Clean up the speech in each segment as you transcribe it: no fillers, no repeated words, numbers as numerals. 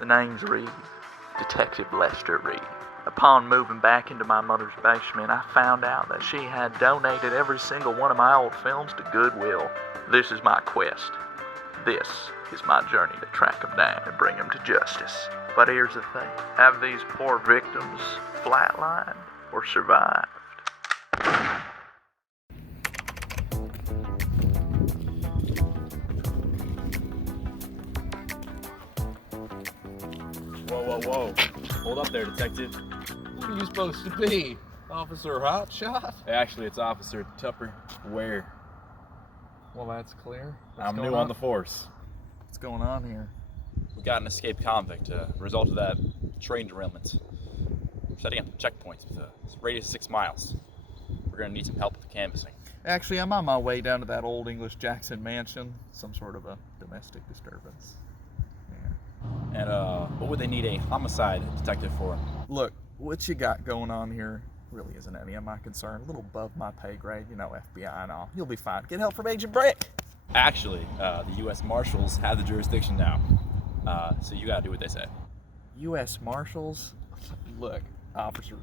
The name's Reed, Detective Lester Reed. Upon moving back into my mother's basement, I found out that she had donated every single one of my old films to Goodwill. This is my quest. This is my journey to track them down and bring them to justice. But here's the thing. Have these poor victims flatlined or survived? Whoa. Hold up there, detective. What are you supposed to be? Officer Hotshot? Actually, it's Officer Tupper Ware. Well, that's clear. I'm new on the force. What's going on here? We got an escaped convict, result of that train derailment. We're setting up checkpoints with a radius of 6 miles. We're gonna need some help with the canvassing. Actually, I'm on my way down to that old English Jackson mansion. Some sort of a domestic disturbance. Yeah. And what would they need a homicide detective for? Look, what you got going on here really isn't any of my concern. A little above my pay grade, you know, FBI and all. You'll be fine. Get help from Agent Brick. Actually, the U.S. Marshals have the jurisdiction now. So you gotta do what they say. U.S. Marshals? Look, Officer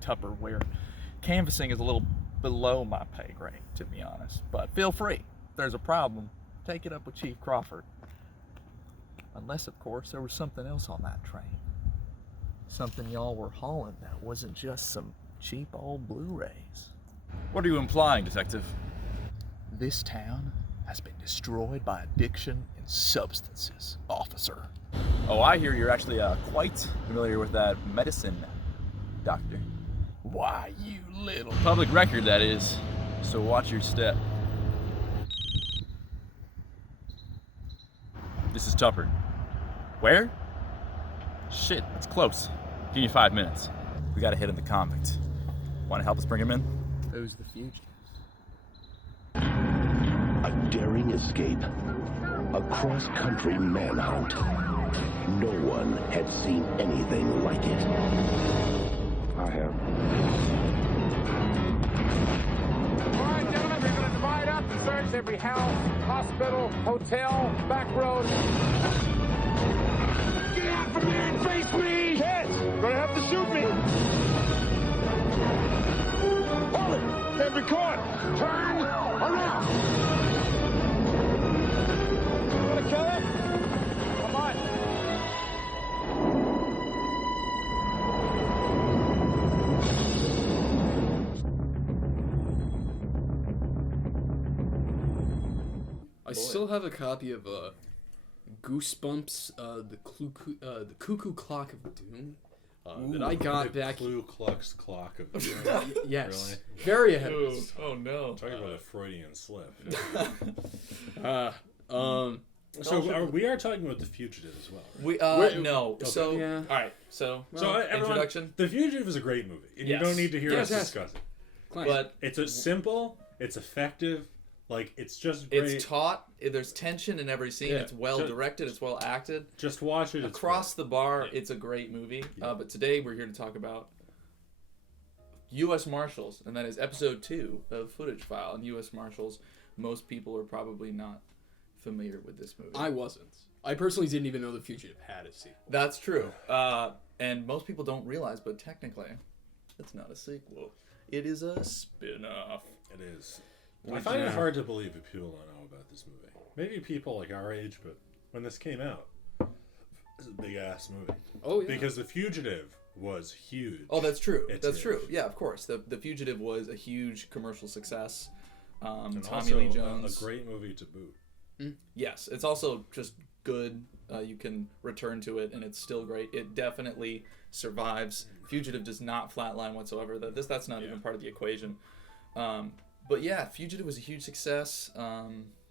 Tupper Ware, canvassing is a little below my pay grade, to be honest. But feel free. If there's a problem, take it up with Chief Crawford. Unless, of course, there was something else on that train. Something y'all were hauling that wasn't just some cheap old Blu-rays. What are you implying, detective? This town has been destroyed by addiction and substances, officer. Oh, I hear you're actually quite familiar with that medicine doctor. Why, you little... Public record, that is. So watch your step. This is Tupper. Where? Shit, that's close. Give me 5 minutes. We gotta hit on the convict. Wanna help us bring him in? Who's the fugitive? A daring escape. A cross-country manhunt. No one had seen anything like it. I have. All right, gentlemen, we're going to divide up and search every house, hospital, hotel, back road. Get out from here and face me! Kids, gonna have to shoot me! Hold it! Can't be caught! Turn around! You wanna kill him? Come on! I still have a copy of Goosebumps, the Cuckoo Clock of Doom, that I got back. Ku Klux Clock of Doom. Yes, Really? very ahead. Oh no. Talking about a Freudian slip. So we are talking about The Fugitive as well, right? We no. Okay. So Yeah. all right. So Everyone, introduction. The Fugitive is a great movie, and Yes. you don't need to hear us Fantastic. discuss it. But It's a simple, it's effective, like it's just great. it's taut. There's tension in every scene. Yeah. It's well directed. It's well acted. Just watch it. It's Across great. the bar, Yeah. it's a great movie. Yeah. But today we're here to talk about U.S. Marshals, and that is episode 2 of Footage File. And U.S. Marshals, most people are probably not familiar with this movie. I wasn't. I personally didn't even know The Fugitive had a sequel. That's true. And most people don't realize, but technically, it's not a sequel. It is a spin-off. It is. I find it hard to believe that people don't know about this movie. Maybe people like our age, but when this came out, it's a big ass movie. Oh yeah. Because The Fugitive was huge. Oh, that's true. It's That's huge. true. Yeah, of course. The Fugitive was a huge commercial success. And Tommy also Lee Jones. a great movie to boot. Yes, it's also just good. You can return to it, and it's still great. It definitely survives. Fugitive does not flatline whatsoever. That's not even part of the equation. But yeah, Fugitive was a huge success.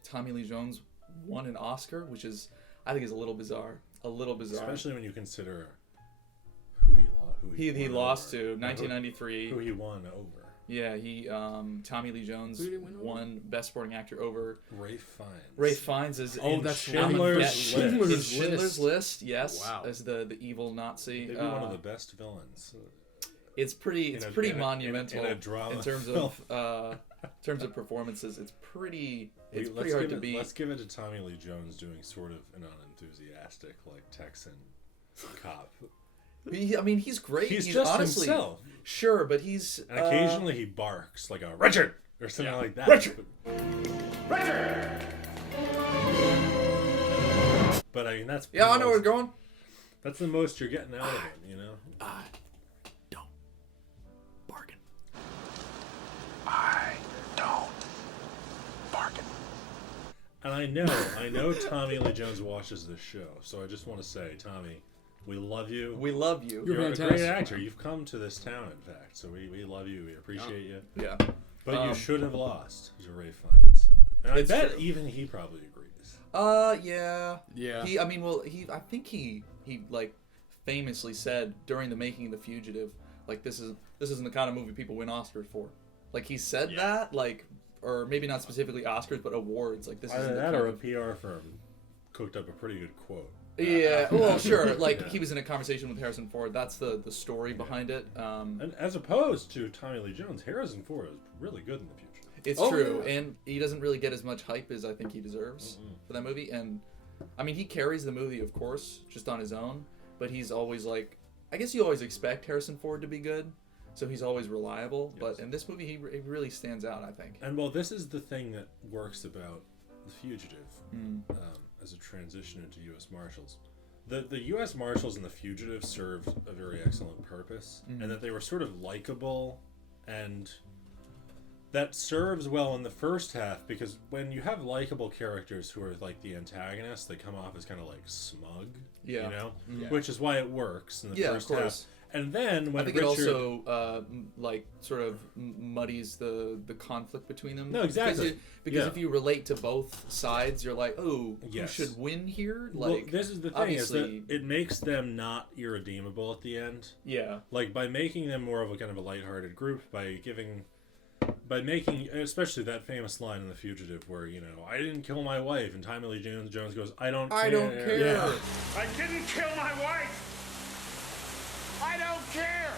Tommy Lee Jones won an Oscar, which I think is a little bizarre. Especially when you consider who He won lost over. to 1993. Who he won over. Yeah, Tommy Lee Jones Who did he win over? won Best Supporting Actor over Ralph Fiennes. Ralph Fiennes is in that's Schindler's right. List. in Schindler's List. Yes, Wow. as the evil Nazi. Maybe one of the best villains. It's pretty monumental in a drama in terms film. of terms of performances. It's pretty Let's hard give to it- beat. Let's give it to Tommy Lee Jones doing sort of an unenthusiastic, like Texan cop. I mean, he's great. He's just honestly, himself. Sure, but he's And occasionally he barks like a Richard or something like that. Richard! But I mean, that's Yeah, I know where most- we're going. That's the most you're getting out of him, you know. I don't bargain. I don't bargain. And I know Tommy Lee Jones watches this show, so I just want to say, Tommy, we love you. We love you. You're a fantastic. great actor. You've come to this town, in fact, so we love you. We appreciate you. Yeah. But you should have lost to Ray Fiennes. And I It's bet true. even he probably agrees. Yeah. Yeah. I think he like famously said during the making of The Fugitive, like this isn't the kind of movie people win Oscars for. Like he said that, like, or maybe not specifically Oscars, but awards. Like this Either isn't the that kind or a of... PR firm cooked up a pretty good quote. Yeah, well, sure. Like Yeah. he was in a conversation with Harrison Ford. That's the story behind it. And as opposed to Tommy Lee Jones, Harrison Ford is really good in The Future. It's Oh, true, yeah. and he doesn't really get as much hype as I think he deserves for that movie. And I mean, he carries the movie, of course, just on his own. But he's always like, I guess you always expect Harrison Ford to be good, so he's always reliable. But in this movie, he really stands out, I think. And well, this is the thing that works about The Fugitive as a transition into U.S. Marshals. The U.S. Marshals and The Fugitive served a very excellent purpose, and that they were sort of likable, and that serves well in the first half, because when you have likable characters who are like the antagonists, they come off as kind of like smug, Yeah. you know, which is why it works in the Yeah, of first course. half. And then when I think Richard, it also like sort of muddies the conflict between them. No, exactly. Because Yeah. if you relate to both sides, you're like, oh, Yes. who should win here? well, Like, this is the thing, is obviously, that it makes them not irredeemable at the end. yeah, Like by making them more of a kind of a lighthearted group, by making, especially that famous line in The Fugitive where, you know, I didn't kill my wife, and Tommy Lee Jones goes, I don't care. Yeah. I didn't kill my wife. I don't care.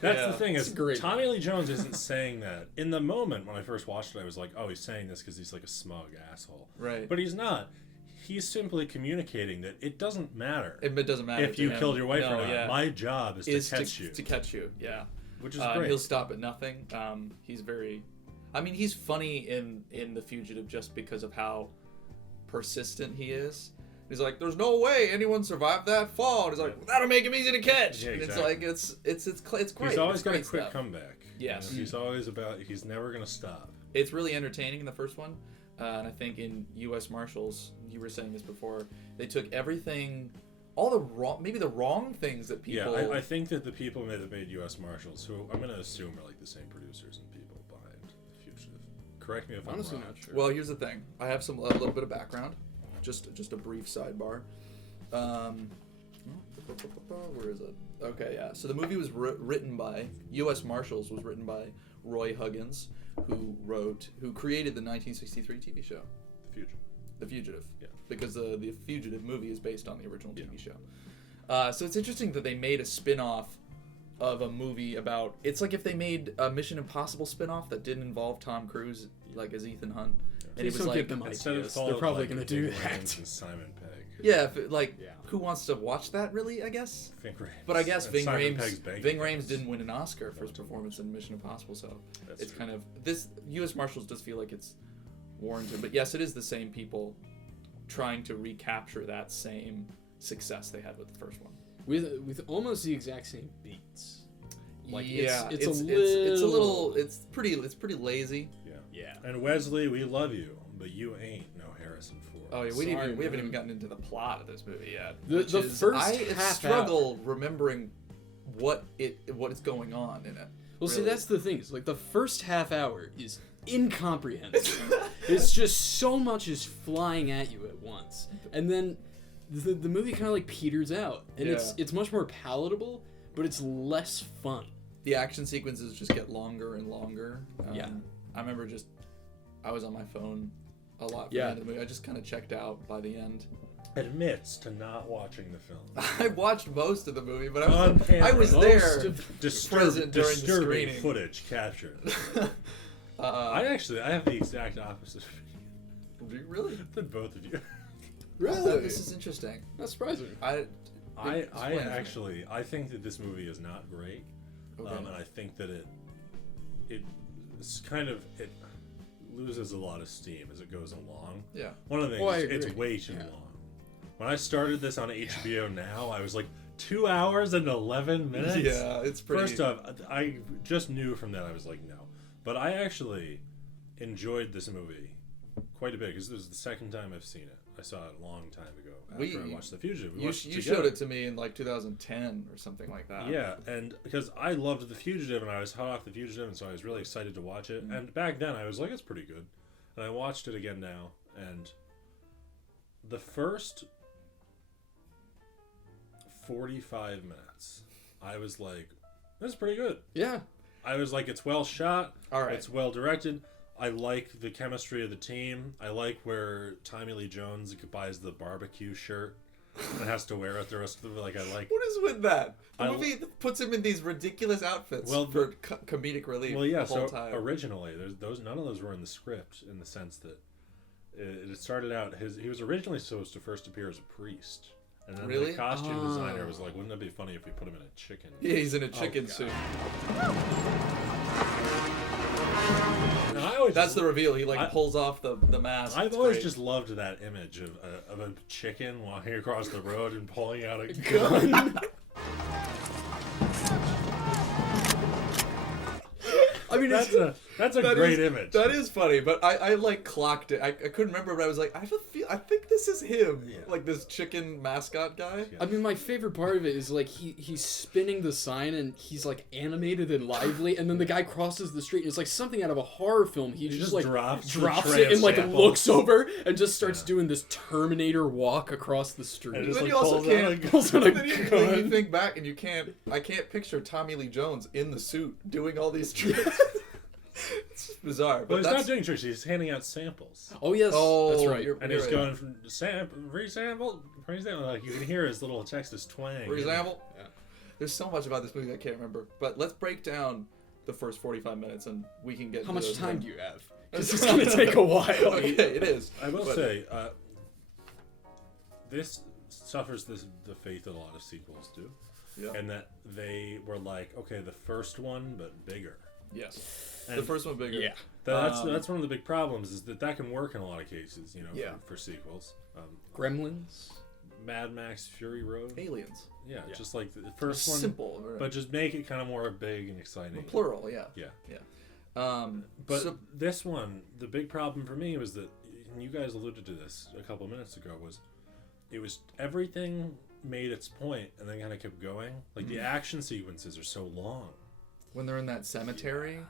That's Yeah. the thing, is It's great. Tommy Lee Jones isn't saying that. In the moment when I first watched it, I was like, oh, he's saying this because he's like a smug asshole. Right. But he's not. He's simply communicating that it doesn't matter It doesn't matter if to you him. killed your wife No, or not. yeah. My job is to catch you. To catch you, yeah. Which is And great. he'll stop at nothing. He's very, I mean, he's funny in The Fugitive just because of how persistent he is. He's like, "There's no way anyone survived that fall." And he's like, "That'll make him easy to catch." Yeah, And it's exactly. like it's great. He's always It's got a great quick stuff. comeback. Yes. You know, he's always about, he's never going to stop. It's really entertaining in the first one, and I think in U.S. Marshals, you were saying this before, they took everything, all the wrong things that people. Yeah, I think that the people that made U.S. Marshals, who I'm going to assume are like the same producers and people behind The Fugitive. Correct me if Honestly, I'm wrong. not sure. Well, here's the thing. I have a little bit of background, just a brief sidebar. Where is it? Okay, yeah. So the movie was written by U.S. Marshals was written by Roy Huggins, who created the 1963 TV show The Fugitive. The Fugitive. Yeah. Because the Fugitive movie is based on the original TV show. So it's interesting that they made a spin-off of a movie about. It's like if they made a Mission Impossible spin-off that didn't involve Tom Cruise, like as Ethan Hunt, and Please it was don't like, give them Instead of ideas. They're followed probably like going to Ving do Rhames that. and Simon Pegg. yeah, if it, like Yeah. who wants to watch that? Really, I guess. Ving Rhames. But I guess And Ving Simon Pegg's Rhames, bank Ving accounts. Rhames didn't win an Oscar for his performance in Mission Impossible, so That's it's true. kind of this. U.S. Marshals does feel like it's warranted, but yes, it is the same people trying to recapture that same success they had with the first one. With almost the exact same beats. Like, Yeah, it's a little. it's pretty lazy. Yeah. Yeah. And Wesley, we love you, but you ain't no Harrison Ford. Oh yeah, Sorry, we haven't man. even gotten into the plot of this movie yet. The which is, first I half struggle remembering what is going on in it. Well, see, really. that's the thing. Is like the first half hour is incomprehensible. It's just so much is flying at you at once, and then the movie kind of like peters out, and Yeah. it's much more palatable, but it's less fun. The action sequences just get longer and longer. Yeah. I remember I was on my phone a lot for Yeah. the end of the movie. I just kind of checked out by the end. Admits to not watching the film. I watched most of the movie, but On camera. I was Most there. of- Present during the disturbing screening. footage captured. I have the exact opposite Do you really? than both of you. This is interesting. Not surprising. I I think that this movie is not great, and I think that it's kind of it loses a lot of steam as it goes along. Yeah. One of the things it's way too long. When I started this on HBO Now, I was like 2 hours and 11 minutes. Yeah, it's pretty. First off, I just knew from that I was like no, but I actually enjoyed this movie quite a bit because this is the second time I've seen it. I saw it a long time ago after I watched The Fugitive. You showed it to me in like 2010 or something like that. Yeah, and because I loved The Fugitive and I was hot off The Fugitive, and so I was really excited to watch it. And back then I was like, it's pretty good. And I watched it again now, and the first 45 minutes, I was like, this is pretty good. Yeah. I was like, it's well shot. All right. It's well directed. I like the chemistry of the team. I like where Tommy Lee Jones buys the barbecue shirt and has to wear it the rest of the like. I like. What is with that? The movie puts him in these ridiculous outfits for comedic relief. Well, yeah. The whole So time. originally, none of those were in the script in the sense that it started out. He was originally supposed to first appear as a priest. And then Really? the costume designer was like, wouldn't it be funny if we put him in a chicken? Yeah, he's in a chicken suit. That's the reveal. He pulls off the mask. I've always just loved that image of a chicken walking across the road and pulling out a gun. I mean, that's a great image. That is funny, but I like clocked it. I couldn't remember, but I was like, I think this is him, like this chicken mascot guy. I mean, my favorite part of it is like he's spinning the sign and he's like animated and lively, and then the guy crosses the street and it's like something out of a horror film. He just like drops it and like looks over and just starts doing this Terminator walk across the street. And then you also can't. Then you think back and I can't picture Tommy Lee Jones in the suit doing all these tricks. It's just bizarre. But he's not doing tricks. He's handing out samples. Oh yes, that's right. And he's going from free sample. Like you can hear his little Texas twang. For example, there's so much about this movie I can't remember. But let's break down the first 45 minutes and we can get. How much time do you have? This is gonna take a while. Okay, it is. I will say, this suffers the fate that a lot of sequels do, and that they were like, okay, the first one but bigger. Yes. And the first one bigger. Yeah. That's one of the big problems is that can work in a lot of cases, for sequels. Gremlins, Mad Max Fury Road, Aliens. Yeah, just like the first one. Simple. Right. But just make it kind of more big and exciting. Plural, yeah. Yeah. But this one, the big problem for me was that, and you guys alluded to this a couple of minutes ago, it was everything made its point and then kind of kept going. Like the action sequences are so long. When they're in that cemetery,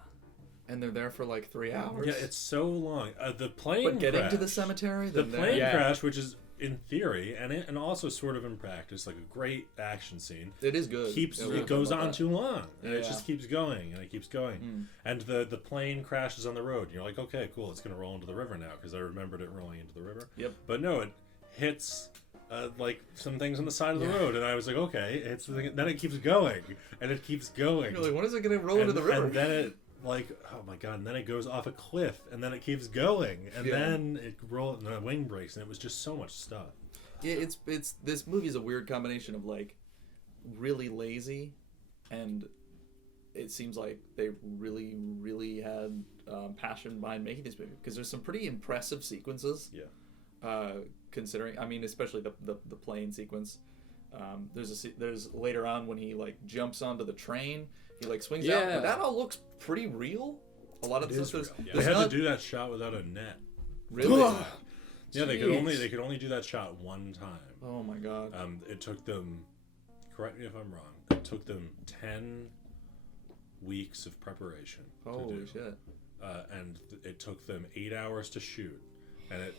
and they're there for like 3 hours. Yeah, it's so long. The plane. But getting crash, to the cemetery, the plane crash, which is in theory and also sort of in practice, like a great action scene. It is good. It goes on too long, and it just keeps going and it keeps going. And the plane crashes on the road. And you're like, okay, cool, it's gonna roll into the river now because I remembered it rolling into the river. Yep. But no, it hits. Like some things on the side of the road, and I was like, okay, then it keeps going, and it keeps going. You're like, when is it gonna roll into the river? And then it, like, oh my god, and then it goes off a cliff, and then it keeps going, and then it rolls, and the wing breaks, and it was just so much stuff. Yeah, it's this movie is a weird combination of like really lazy, and it seems like they really had passion behind making this movie because there's some pretty impressive sequences. Yeah. Considering, I mean, especially the plane sequence. There's later on when he like jumps onto the train, he like swings out, but that all looks pretty real. A lot of the stuff. They had to do that shot without a net. Really? Yeah, they could only do that shot one time. Oh my god. It took them. Correct me if I'm wrong. It took them 10 weeks of preparation. Holy shit. And it took them 8 hours to shoot, and it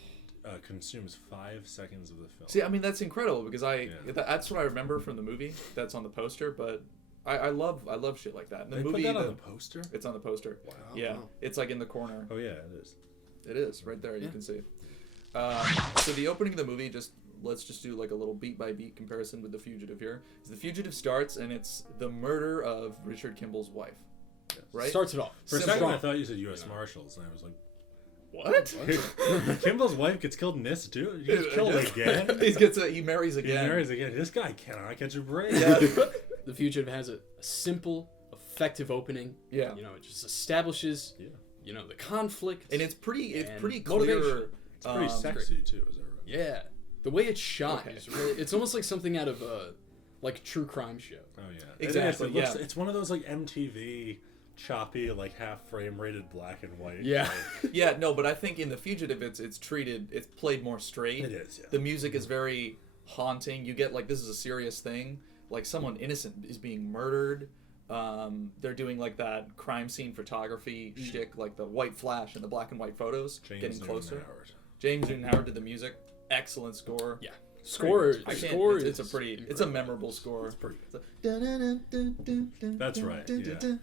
consumes 5 seconds of the film. See, I mean, that's incredible because that's what I remember from the movie. That's on the poster, but I love shit like that. And the movie, put that on the poster? It's on the poster. Wow. Yeah, it's like in the corner. Oh yeah, it is. It is right there. You can see. So the opening of the movie, let's just do like a little beat by beat comparison with The Fugitive here. The Fugitive starts and it's the murder of Richard Kimball's wife. Right? Starts it off. For a second, I thought you said U.S. Marshals, and I was like, What? Kimball's wife gets killed in this too. He gets killed again. He marries again. He marries again. This guy cannot catch a break. Yeah. The Fugitive has a simple, effective opening. Yeah. You know, it just establishes, you know, the conflict. And it's pretty motivation. clear. It's pretty sexy too, is that right? Yeah. The way it's shot is really, it's almost like something out of a true crime show. Oh yeah. Exactly. It is. It's one of those like MTV choppy, like half frame rated black and white. Yeah. Yeah, no, but I think in The Fugitive it's played more straight. It is, yeah. The music is very haunting. You get like, this is a serious thing. Like, someone innocent is being murdered. They're doing like that crime scene photography shtick, like the white flash and the black and white photos, getting closer. James Newton Howard did the music. Excellent score. Yeah. It's a memorable score. It's pretty good. That's right. Yeah.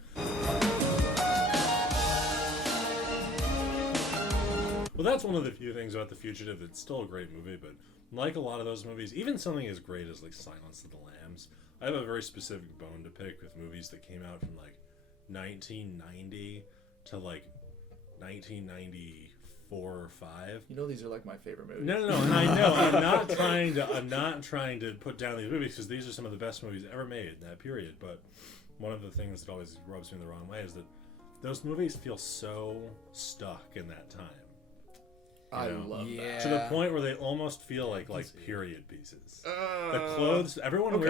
Well, that's one of the few things about The Fugitive. It's still a great movie, but like a lot of those movies, even something as great as like Silence of the Lambs, I have a very specific bone to pick with movies that came out from like 1990 to like 1994 or 5. You know, these are like my favorite movies. No, and I know I'm not trying to put down these movies because these are some of the best movies ever made in that period. But one of the things that always rubs me the wrong way is that those movies feel so stuck in that time. I love that. To the point where they almost feel like period pieces. The clothes, everyone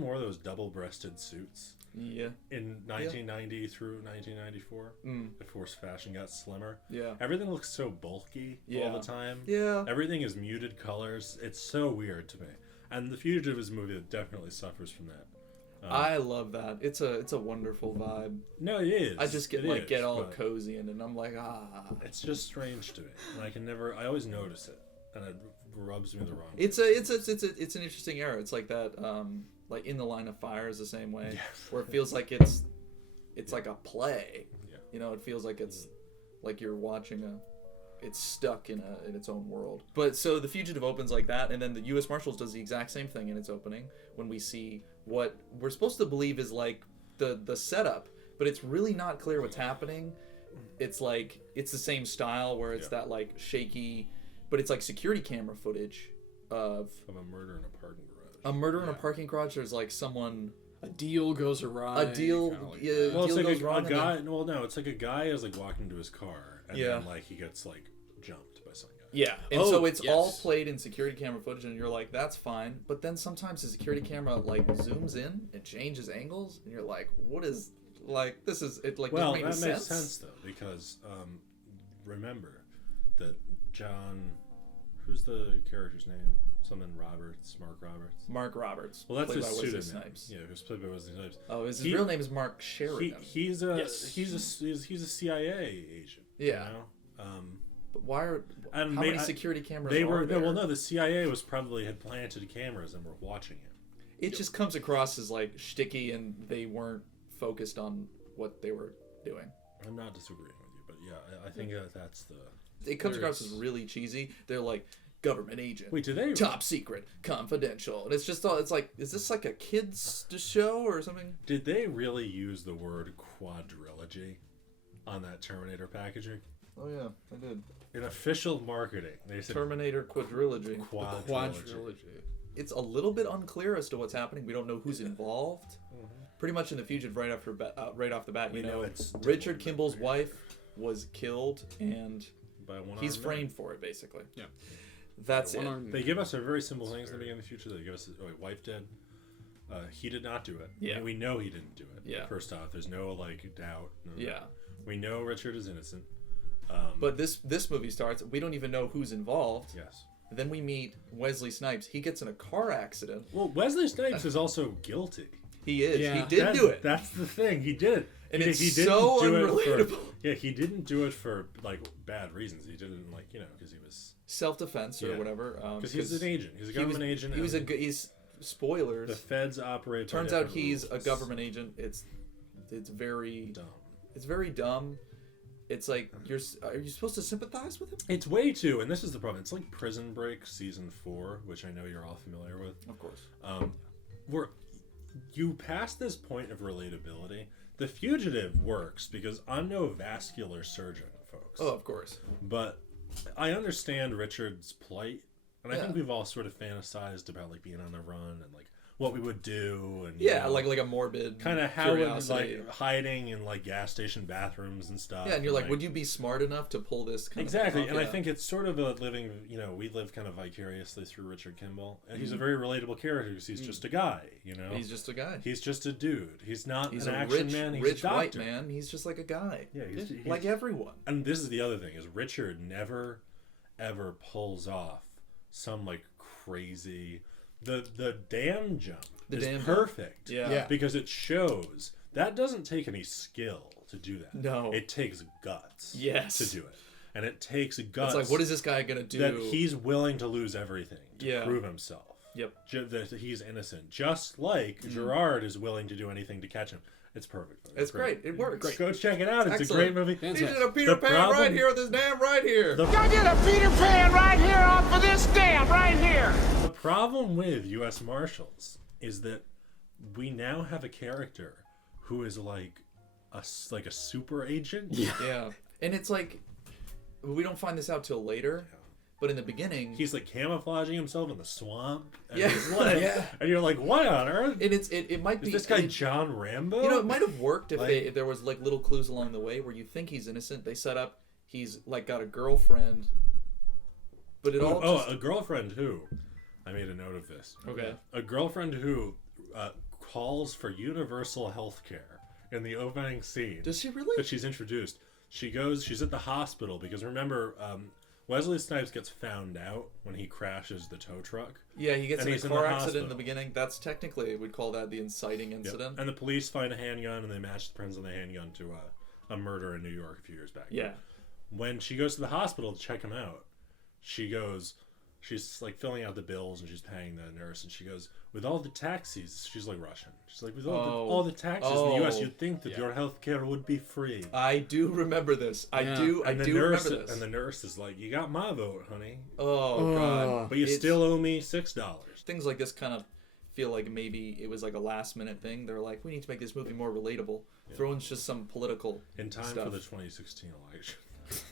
wore those double-breasted suits. Yeah. In 1990 through 1994, before fashion got slimmer. Yeah. Everything looks so bulky all the time. Yeah. Everything is muted colors. It's so weird to me. And The Fugitive is a movie that definitely suffers from that. I love that. It's a wonderful vibe. No, it is. I just get all cozy in it, and I'm like, It's just strange to me, and I always notice it, and it rubs me the wrong way. It's an interesting era. It's like that, like In the Line of Fire is the same way, where it feels like it's like a play. Yeah. You know, it feels like it's like you're watching it's stuck in its own world. But so The Fugitive opens like that, and then the U.S. Marshals does the exact same thing in its opening when we see what we're supposed to believe is like the setup, but it's really not clear what's happening. It's like it's the same style where it's that like shaky, but it's like security camera footage of a murder in a parking garage. A murder in a parking garage. There's like someone. A deal goes awry. A deal. Like well, it's deal like goes wrong. A guy. Well, no, it's like a guy is like walking to his car, and then like he gets like jumped by some guy. Yeah, and so it's all played in security camera footage, and you're like, that's fine. But then sometimes the security camera like zooms in and changes angles, and you're like, what is like this is it like? Well, that makes sense though, because remember that John, who's the character's name? Something Roberts, Mark Roberts. Mark Roberts. Well, that's his Wesley pseudonym. Snipes. Yeah, who's played by Wesley Snipes. Oh, his real name is Mark Sheridan. He's a CIA agent. Yeah. You know? But why are how many security cameras? No, the CIA had planted cameras and were watching him. It just comes across as like shticky, and they weren't focused on what they were doing. I'm not disagreeing with you, but yeah, I think that's the. It comes across as really cheesy. They're like government agent. Wait, do they? Top secret, confidential, and it's just all. It's like, is this like a kids show or something? Did they really use the word quadrilogy on that Terminator packaging? Oh yeah, I did. In official marketing, they said Terminator quadrilogy. Quadrilogy. It's a little bit unclear as to what's happening. We don't know who's involved. Pretty much in The Fugitive, right off the bat, you know, Richard Kimball's wife was killed, and he's framed for it, basically. Yeah. That's it. They give us a very simple things in the beginning of The Future. They give us wife dead. He did not do it. Yeah. And we know he didn't do it. Yeah. First off, there's no like doubt. Yeah. We know Richard is innocent. But this movie starts. We don't even know who's involved. Yes. Then we meet Wesley Snipes. He gets in a car accident. Well, Wesley Snipes is also guilty. He is. Yeah. He did do it. That's the thing. He did. And he it's didn't so do unrelatable. He didn't do it for like bad reasons. He did it like because he was self-defense or whatever. Because he's an agent. He's a government agent. He's spoilers. The feds operate. Turns out he's a government agent. It's very dumb. It's very dumb. It's like are you supposed to sympathize with him? It's way too, and this is the problem. It's like Prison Break season 4, which I know you're all familiar with. Of course. Where you pass this point of relatability, The Fugitive works because I'm no vascular surgeon, folks. jokes. Oh, of course. But I understand Richard's plight, and I Yeah. think we've all sort of fantasized about like being on the run and like what we would do, and Yeah, like a morbid kind of how would curiosity. like hiding in like gas station bathrooms and stuff. Yeah, and you're like, like, would you be smart enough to pull this kind exactly, of and I yeah. think it's sort of a living, you know, we live kind of vicariously through Richard Kimball, and Mm-hmm. he's a very relatable character because he's just a guy, you know. He's just a guy. He's just a dude. He's not He's an a action rich, man. He's rich a white doctor. man. He's just like a guy. Yeah, he's like everyone. And this is the other thing: is Richard never, ever pulls off some like crazy. The dam jump is dam jump. perfect. Yeah. because it shows that doesn't take any skill to do that. No. it takes guts. Yes. to do it, and it takes guts. It's like, what is this guy gonna do? that he's willing to lose everything to Yeah. prove himself. Yep. That he's innocent, just like Gerard is willing to do anything to catch him. It's perfect. It's great. It works. Go check it out. It's a Excellent. great movie. He did a Peter Pan problem- right here with his dam right here. I did a Peter Pan right here off of this dam right here. The problem with U.S. Marshals is that we now have a character who is like a super agent. Yeah. And it's like, we don't find this out till later, but in the beginning, He's like camouflaging himself in the swamp. And Yeah. he's like, Yeah. And you're like, what on earth? and it might be Is this guy it- John Rambo? You know, it might have worked if Like- if there was like little clues along the way where you think he's innocent. They set up he's like got a girlfriend, but it all just, a girlfriend who, I made a note of this. Okay. A girlfriend who calls for universal health care in the opening scene. Does she really? That she's introduced. She's at the hospital because remember, Wesley Snipes gets found out when he crashes the tow truck. Yeah, he gets and in a he's in car the accident in hospital. the beginning. That's technically, we'd call that the inciting Yep. incident. And the police find a handgun and they match the prints on the handgun to a murder in New York a few years back. Yeah. When she goes to the hospital to check him out, she's like filling out the bills and she's paying the nurse, and she goes, with all the taxis, she's like Russian. She's like, with all the taxes in the U.S., you'd think that your health care would be free. I do remember this. I do And the remember nurse, this. And the nurse is like, you got my vote, honey. Oh, God. But you It's- still owe me $6. Things like this kind of feel like maybe it was like a last minute thing. They're like, we need to make this movie more relatable. Throw in just some political In time stuff. for the 2016 election.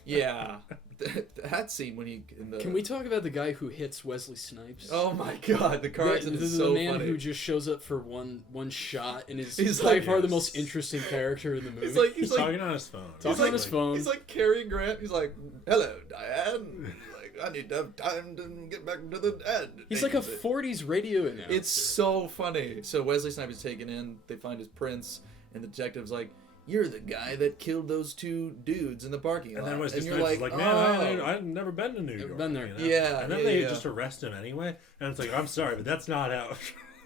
Yeah. That scene when he in the Can we talk about the guy who hits Wesley Snipes? Oh my God, the car accident This is is so the man funny. who just shows up for one shot and is He's by like- far the most interesting character in the movie. He's like Talking on his phone. Talking on his phone. He's like Cary Grant. He's like, "Hello, Diane." He's like, "I need to have time to get back to the end." He's like a 40s radio announcer. It's so funny. So Wesley Snipes is taken in. They find his prints, and the detective's like, "You're the guy that killed those two dudes in the parking lot." And then Wesley and you're Snipes is like, man, "Oh." I've never been to New York. been there. you know? Yeah, And then yeah, they yeah. just arrest him anyway. And it's like, I'm sorry, but that's not how...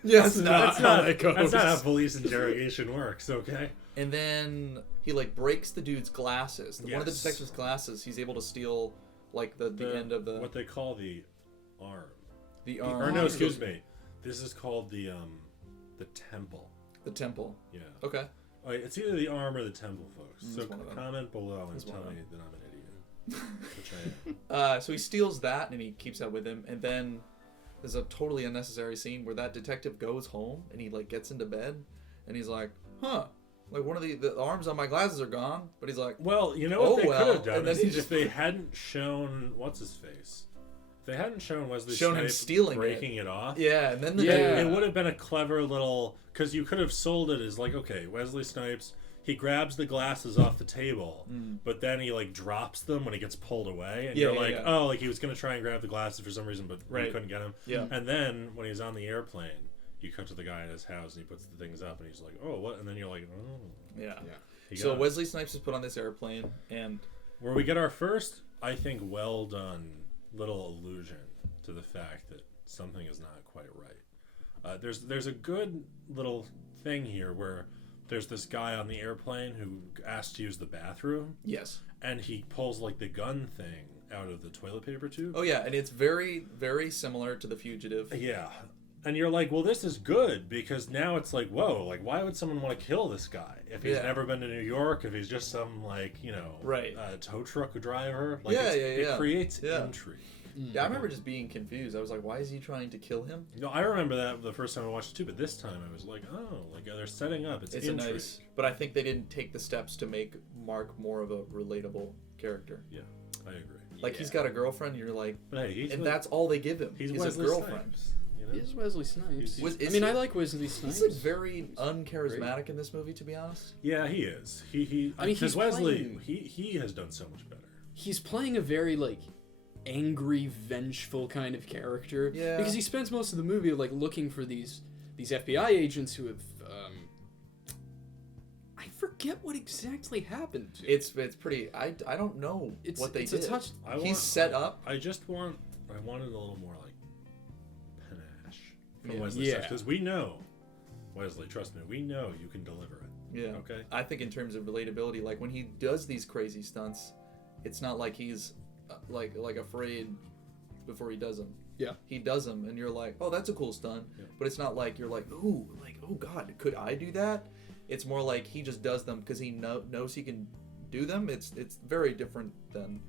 Yeah, That's not how it goes. That's not how police interrogation works, okay? And then he like breaks the dude's glasses. One of the Yes. detective's glasses. He's able to steal like the end of the What they call the arm. the arm. Or no, excuse me. This is called the temple. The temple. Yeah. Okay. Oh, it's either the arm or the temple, folks. So one of them. comment below and It's one tell of me that I'm an idiot. Which I am. So he steals that and he keeps that with him, and then there's a totally unnecessary scene where that detective goes home and he like gets into bed and he's like, "Huh, like one of the arms on my glasses are gone," but he's like, Well, you know what Oh, they well. could have done And then is he if just- they hadn't shown what's his face. If they hadn't shown Wesley Shown him Snipes stealing breaking it off. "Yeah," and then the Yeah. It would have been a clever little, because you could have sold it as like, okay, Wesley Snipes, he grabs the glasses off the table, but then he like drops them when he gets pulled away, and Yeah, you're yeah, like, yeah. oh, like he was gonna try and grab the glasses for some reason, but we Right. couldn't get him. Yeah. And then when he's on the airplane, you cut to the guy in his house and he puts the things up, and he's like, oh, what? And then you're like, oh, yeah. he So got it. Wesley Snipes is put on this airplane, and Where we get our first, I think, well done little allusion to the fact that something is not quite right. There's a good little thing here where there's this guy on the airplane who asks to use the bathroom, yes. and he pulls like the gun thing out of the toilet paper tube. Oh yeah, and it's very, very similar to The Fugitive. Yeah. And you're like, well, this is good because now it's like, whoa, like, why would someone want to kill this guy if he's Yeah. never been to New York? If he's just some like, you know, Right. tow truck driver? Like, Yeah, it yeah. creates Yeah. intrigue. Yeah, I remember just being confused. I was like, why is he trying to kill him? No, I remember that the first time I watched it too, but this time I was like, oh, like they're setting up. It's It's a intrigue. nice, but I think they didn't take the steps to make Mark more of a relatable character. Yeah, I agree. Like he's got a girlfriend, and you're like, But hey, and that's all they give him. He's is Wesley a girlfriend. Snipes, you know? He is Wesley Snipes. He's- I mean, I like Wesley Snipes. He's like very uncharismatic in this movie, to be honest. Yeah, he is. He. I mean, because he's Wesley, playing- he has done so much better. He's playing a very like angry, vengeful kind of character. Yeah. Because he spends most of the movie like looking for these FBI agents who have. I forget what exactly happened to. It's pretty. I don't know what they did. A touch. He's set up. I wanted a little more like panache from Yeah. Wesley Yeah. Snipes because we know, Wesley, trust me, we know you can deliver it. Yeah. Okay. I think in terms of relatability, like when he does these crazy stunts, it's not like he's like afraid before he does them. Yeah. He does them, and you're like, oh, that's a cool stunt. Yeah. But it's not like you're like, oh God, could I do that? It's more like he just does them because he knows he can do them. It's very different than.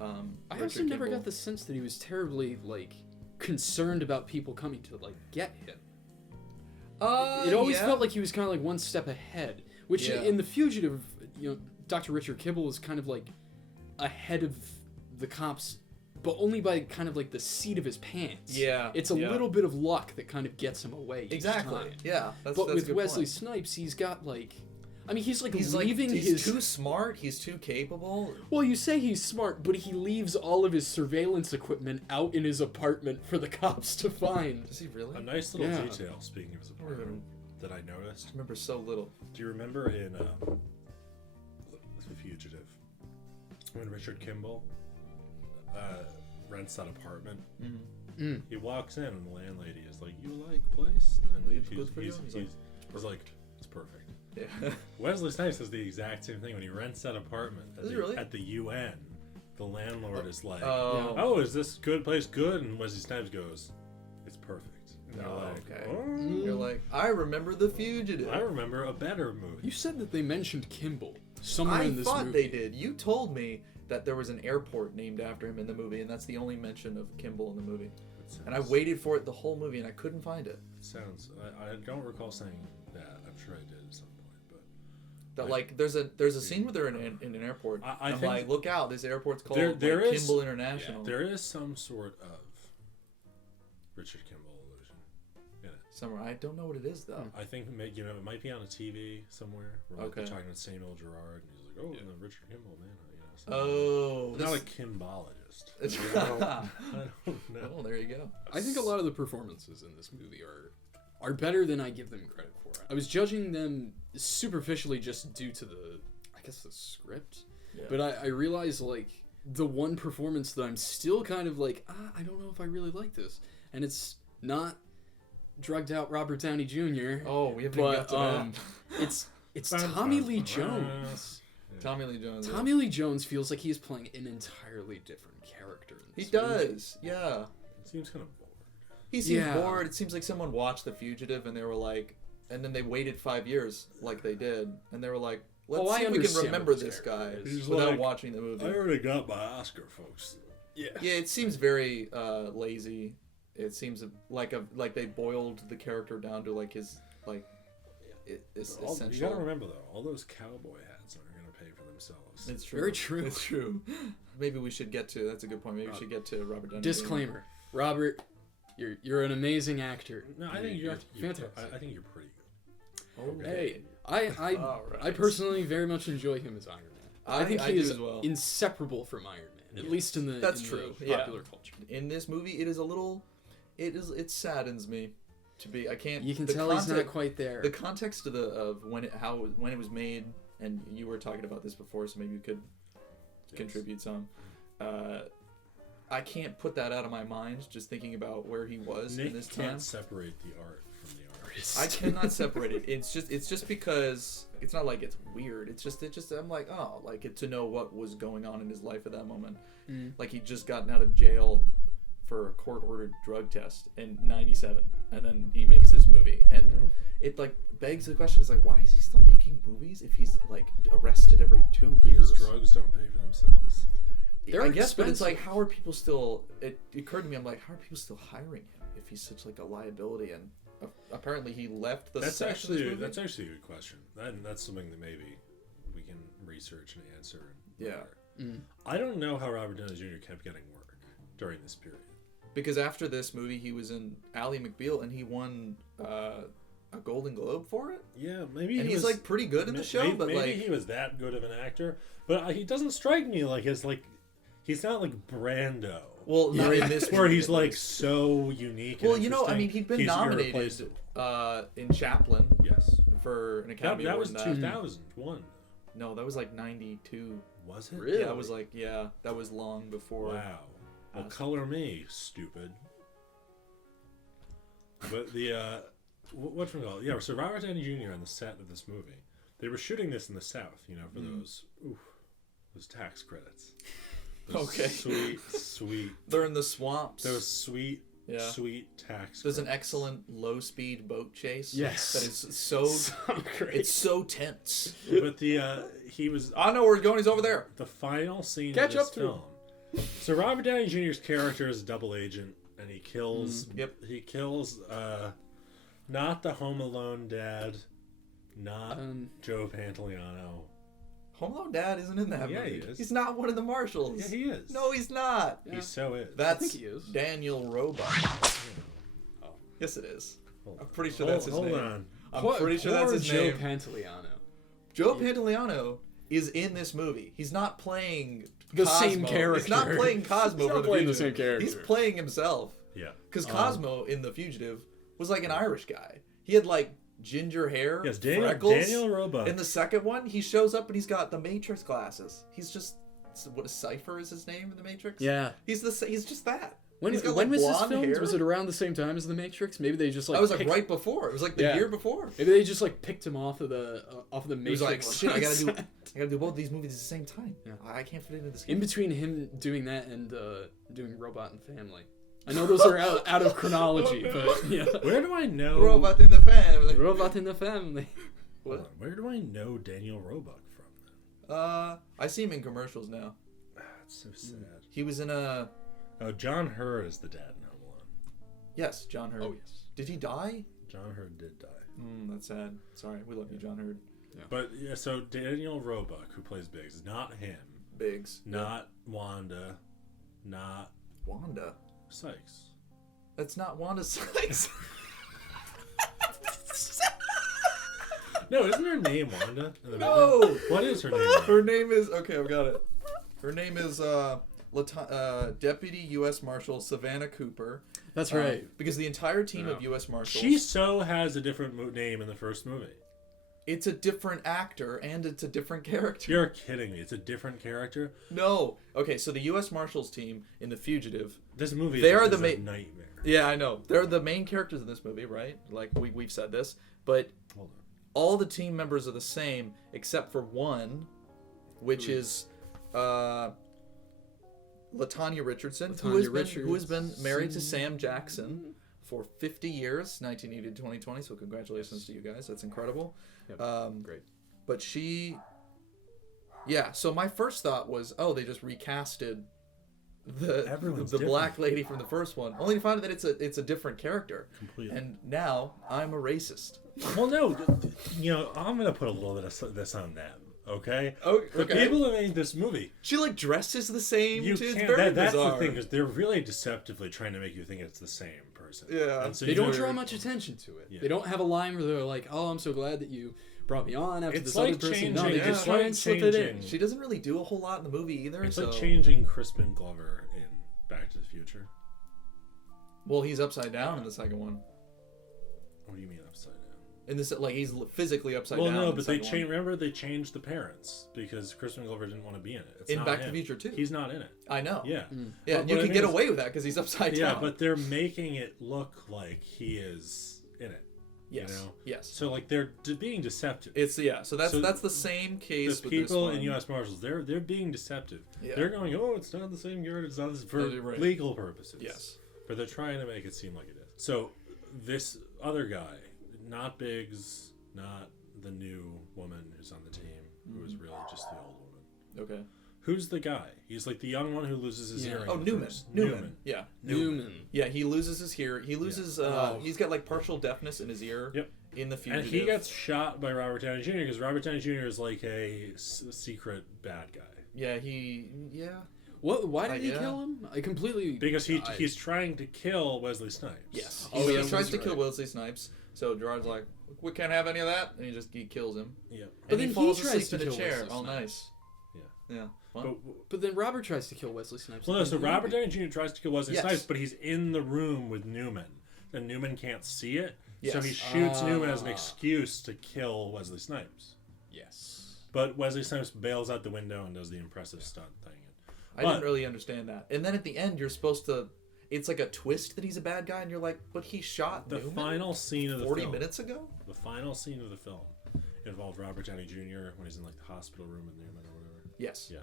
I also Richard never Kimball. got the sense that he was terribly like concerned about people coming to like get him. It always yeah. felt like he was kind of like one step ahead, which Yeah. in The Fugitive, Dr. Richard Kimball is kind of like ahead of the cops, but only by kind of like the seat of his pants. Yeah, It's a yeah. little bit of luck that kind of gets him away each Exactly. time. Yeah. That's But a with good Wesley point. Snipes, he's got like, I mean, he's He's leaving like, his. he's too smart. He's too capable. Well, you say he's smart, but he leaves all of his surveillance equipment out in his apartment for the cops to find. Does he really? A nice little Yeah. detail, speaking of his apartment, that I noticed. I remember so little. Do you remember in The Fugitive when Richard Kimball rents that apartment? Mm. He walks in and the landlady is like, "You like place?" And It's good for you? he's like, "It's perfect." Yeah. Wesley Snipes does the exact same thing when he rents that apartment Does he really? at the UN. The landlord is like, Oh. "Oh, is this good place good?" And Wesley Snipes goes, "It's perfect." And they're Oh, like, okay. "Oh." You're like, I remember The Fugitive. I remember a better movie. You said that they mentioned Kimball somewhere I in this thought movie. they did. You told me that there was an airport named after him in the movie, and that's the only mention of Kimball in the movie. And I waited for it the whole movie, and I couldn't find it. Sounds. I don't recall saying that. I'm sure I did at some point, but That like there's a scene where they're in an airport. I I'm think like, look out! This airport's called there like, is- Kimball International. there is some sort of Richard Kimball illusion in it. Somewhere I don't know what it is though. I think it might be on a TV somewhere. Where like, they're Okay. talking to Samuel Gerard, and he's like, "Oh, the Richard Kimball man." So Oh, not a this- Kimbologist. It's- I don't know. Oh, there you go. I think a lot of the performances in this movie are better than I give them credit for. I was judging them superficially just due to the script, Yeah. but I realized like the one performance that I'm still kind of like, I don't know if I really like this, and it's not drugged out Robert Downey Jr. Oh, we haven't but got to that. it's Tommy Lee Jones. Tommy Lee Jones. Tommy Lee Jones feels like he's playing an entirely different character in He this movie. does. Yeah. It seems kind of bored. He seems Yeah. bored. It seems like someone watched The Fugitive and they were like, and then they waited 5 years like they did, and they were like, let's I see if we can understand remember what this this guy character is. He's without like, watching the movie. I already got my Oscar, folks. Yeah. Yeah, it seems very lazy. It seems like they boiled the character down to like his like it's You essential. gotta remember though, all those cowboy hats aren't gonna pay for themselves. It's true. Very true. It's true. Maybe we should get to. That's a good point. Maybe we should get to Robert Downey. Jr. Disclaimer, Robert, you're an amazing actor. No, I think you're fantastic. I think you're pretty good. Okay. Hey, I Alright. personally very much enjoy him as Iron Man. I think he do is as well. inseparable from Iron Man, at least in the That's in true, the yeah. popular culture. In this movie, it saddens me to be. I can't. You can the tell he's not context- quite there. The context of when it was made, and you were talking about this before, so maybe you could contribute some. I can't put that out of my mind just thinking about where he was Nick in this can't time. separate the art from the artist. I cannot separate it. It's just because it's not like it's weird. It's just I'm like, oh, like to know what was going on in his life at that moment. Like he'd just gotten out of jail for a court-ordered drug test in '97, and then he makes this movie, and it like begs the question: is like, why is he still making movies if he's like arrested every 2 years? Because drugs don't pay for themselves. They're I guess, but it's expensive. like, how are people still? It occurred to me, I'm like, how are people still hiring him if he's such like a liability? And apparently, he left the. That's set of this movie. actually a good question. That's something that maybe we can research and answer. Yeah. I don't know how Robert Downey Jr. kept getting work during this period. Because after this movie, he was in Ally McBeal, and he won a Golden Globe for it. Yeah, maybe. And he's like pretty good in the show, but maybe like he was that good of an actor. But he doesn't strike me like as like he's not like Brando. Well, not in this where movie, he's at like least. so unique. Well, and you know, I mean, interesting. he'd been He's nominated irreplaceable. in Chaplin. Yes. For an Academy That Award. was 2001. No, that was like 92. Was it? Really? Yeah, it was like that was long before. Wow. Well, color me, stupid. But the what's it called? Yeah, so Robert Downey Jr. on the set of this movie. They were shooting this in the South, you know, for those tax credits. Those sweet. They're in the swamps. Those sweet tax. There's an credits. excellent low-speed boat chase. Yes. That is so great. It's so tense. But he was. I know where he's going. He's over there. The final scene Catch of this up to him. film. So Robert Downey Jr.'s character is a double agent, and he kills. He kills. Not the Home Alone dad, not Joe Pantoliano. Home Alone Dad isn't in that movie. Yeah, he is. He's not one of the Marshals. Yeah, he is. No, he's not. He so is. That's I think he is. Daniel Roebuck. Oh, yes, it is. I'm pretty sure that's his name. Hold on. I'm pretty sure that's his Joe name. Pantoliano. Joe Pantoliano is in this movie. He's not playing The Cosmo. same character. He's not playing Cosmo. He's not for the playing the Fugitive. same character. He's playing himself. Yeah. Because Cosmo in The Fugitive was like an Irish guy. He had like ginger hair, Yes, freckles. Daniel Roebuck. In the second one, he shows up and he's got the Matrix glasses. He's just what Cypher is his name in the Matrix. Yeah. He's just that. When He's got, was this blonde filmed? hair. Was it around the same time as The Matrix? Maybe they just like. I was like picked- right before. It was like the year before. Maybe they just like picked him off of the He Matrix. was like, shit, I gotta do both these movies at the same time. Yeah. I can't fit into this. In between him doing that and doing Robot and Family. I know those are out of chronology, but yeah. Where do I know? Robot in the Family. Robot in the Family. Hold on. Where do I know Daniel Roebuck from? Then? I see him in commercials now. That's so sad. He was in a. Oh, John Hurd is the dad in Home Alone. Yes, John Hurd. Oh yes. Did he die? John Hurd did die. That's sad. Sorry, we love you, John Hurd. But yeah, so Daniel Roebuck, who plays Biggs, not him, Biggs. not Wanda, not Wanda. Sykes. That's not Wanda Sykes. No, isn't her name Wanda? In the No! movie? What is her name? Her name is I've got it. Her name is Deputy U.S. Marshal Savannah Cooper. That's right. Because the entire team of U.S. Marshals. She so has a different name in the first movie. It's a different actor and it's a different character. You're kidding me. It's a different character? No. Okay, so the U.S. Marshals team in The Fugitive. This movie They is are a the nightmare. Yeah, I know. They're the main characters in this movie, right? Like we've said this, but Hold on. all the team members are the same except for one, which is LaTanya Richardson, who has been married to Sam Jackson for 50 years, 1980 to 2020. So congratulations to you guys. That's incredible. Yep. Great. But she, yeah. So my first thought was, oh, they just recasted Everyone's the different. black lady from the first one, only to find out that it's a different character. Completely. And now I'm a racist. Well, no, you know, I'm gonna put a little bit of this on them, okay? Oh, The okay. people who made this movie, She like dresses the same. you too. It's can't. very That's the bizarre. thing, because they're really deceptively trying to make you think it's the same person. Yeah. And so They you don't know- draw much attention to it. Yeah. They don't have a line where they're like, "Oh, I'm so glad that you brought me on after It's this like other person." No, changing- they just it's try like and slip it in. changing- She doesn't really do a whole lot in the movie either. It's so. like changing Crispin Glover in Back to the Future. Well, he's upside down in the second one. What do you mean upside down? In this, like he's physically upside Well, down. no, in the but they second one. changed. Remember, they changed the parents because Crispin Glover didn't want to be in it. It's In not Back to him. the Future too. He's not in it. I know. Yeah. Yeah, But you what I can mean get is- away with that because he's upside Yeah, down. but they're making it look like he is in it. yes, You know? yes. So like they're being deceptive. It's So that's So that's the same case The with this people one. in U.S. Marshals, they're being deceptive. Yeah. They're going, oh, it's not the same yard. It's not this for No, you're right. legal purposes. Yes. But they're trying to make it seem like it is. So this other guy, not Biggs, not the new woman who's on the team, who is really just the old woman. Okay. Who's the guy? He's like the young one who loses his hearing. Oh, in the Newman. first- Newman. Yeah. Newman. Yeah, he loses his hearing. He loses. He's got like partial deafness in his ear. Yep. In the And Fugitive. he gets shot by Robert Downey Jr. because Robert Downey Jr. is like a secret bad guy. What? Why did he kill him? I completely because he's trying to kill Wesley Snipes. Yes. Oh, He yeah, tries to right. kill Wesley Snipes. So Gerard's like, we can't have any of that, and he kills him. Yeah. But And then he falls he tries asleep to in a kill chair. Wesley All Snipes. nice. Yeah. Yeah. Fun. But then Robert tries to kill Wesley Snipes. Well, no, so Robert Downey Jr. tries to kill Wesley Yes. Snipes, but he's in the room with Newman, and Newman can't see it, so Yes. he shoots Newman as an excuse to kill Wesley Snipes. Yes. But Wesley Snipes bails out the window and does the impressive stunt thing. I didn't really understand that. And then at the end, you're supposed to. It's like a twist that he's a bad guy, and you're like, but he shot The Newman final scene of the 40 film. minutes ago? The final scene of the film involved Robert Downey Jr. when he's in like the hospital room with Newman or whatever. Yes. Yeah.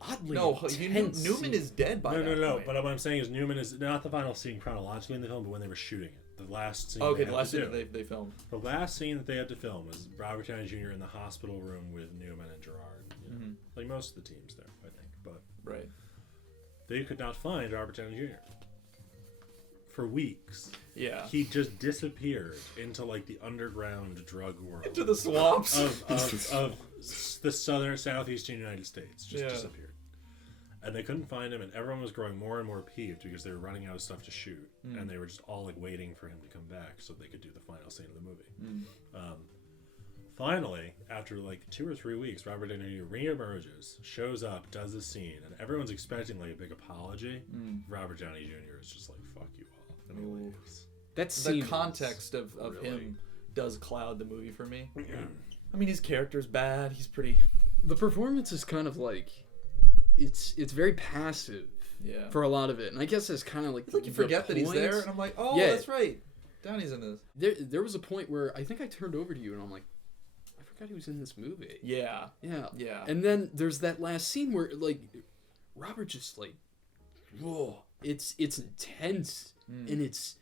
Oddly No, intense Newman is dead by that No. point. But what I'm saying is Newman is not the final scene chronologically in the film, but when they were shooting it. The last scene. Okay, they the had last to scene do. that they filmed. The last scene that they had to film was Robert Downey Jr. in the hospital room with Newman and Gerard. You know? Like most of the teams there, I think. But Right. they could not find Robert Downey Jr. for weeks. Yeah. He just disappeared into like the underground drug world Into the swamps. of the southeastern United States. Just Yeah. disappeared. And they couldn't find him, and everyone was growing more and more peeved because they were running out of stuff to shoot, and they were just all like waiting for him to come back so they could do the final scene of the movie. Finally, after like 2 or 3 weeks, Robert Downey Jr. reemerges, shows up, does the scene, and everyone's expecting like a big apology. Robert Downey Jr. is just like, "Fuck you all," and he leaves. That The scene. context of really- him does cloud the movie for me. I mean, his character's bad. He's pretty. The performance is kind of like, it's very passive. Yeah. For a lot of it, and I guess that's kind of like. It's like you the forget that he's point. there, and I'm like, oh, Yeah. that's right. Downey's in this. There was a point where I think I turned over to you, and I'm like, I forgot he was in this movie. Yeah. Yeah. Yeah. And then there's that last scene where like Robert just like, whoa, it's intense and it's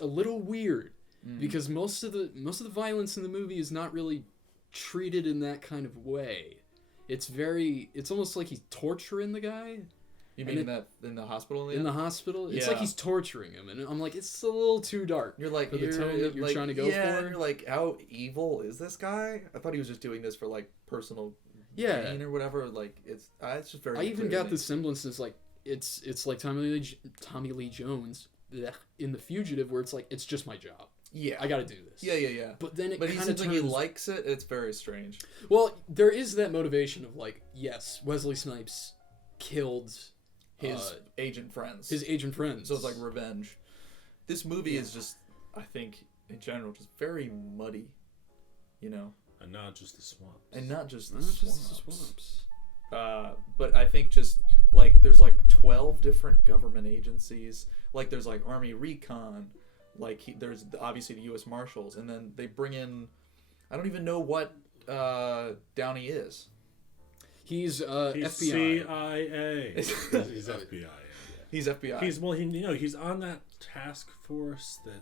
a little weird because most of the violence in the movie is not really treated in that kind of way. It's almost like he's torturing the guy. You mean in the hospital? In the hospital, it's Yeah. like he's torturing him, and I'm like, it's a little too dark. You're like, for the tone that you're like, trying to go yeah, for. You're like, how evil is this guy? I thought he was just doing this for like personal Yeah. gain or whatever. Like it's just very. I even unclear to got me. the semblance as like it's like Tommy Lee Jones in The Fugitive, where it's like it's just my job. Yeah, I got to do this. Yeah. But then But he kind seems of like he likes it. It's very strange. Well, there is that motivation of like, yes, Wesley Snipes killed His agent friends. his agent friends. So it's like revenge. This movie is just, I think, in general, just very muddy. You know, And not just the swamps. and not just the Not just swamps. the swamps. But I think just like there's like 12 different government agencies. Like there's like Army Recon. Like there's obviously the U.S. Marshals, and then they bring in. I don't even know what Downey is. He's He's FBI. CIA. He's FBI. He's FBI. He's on that task force that.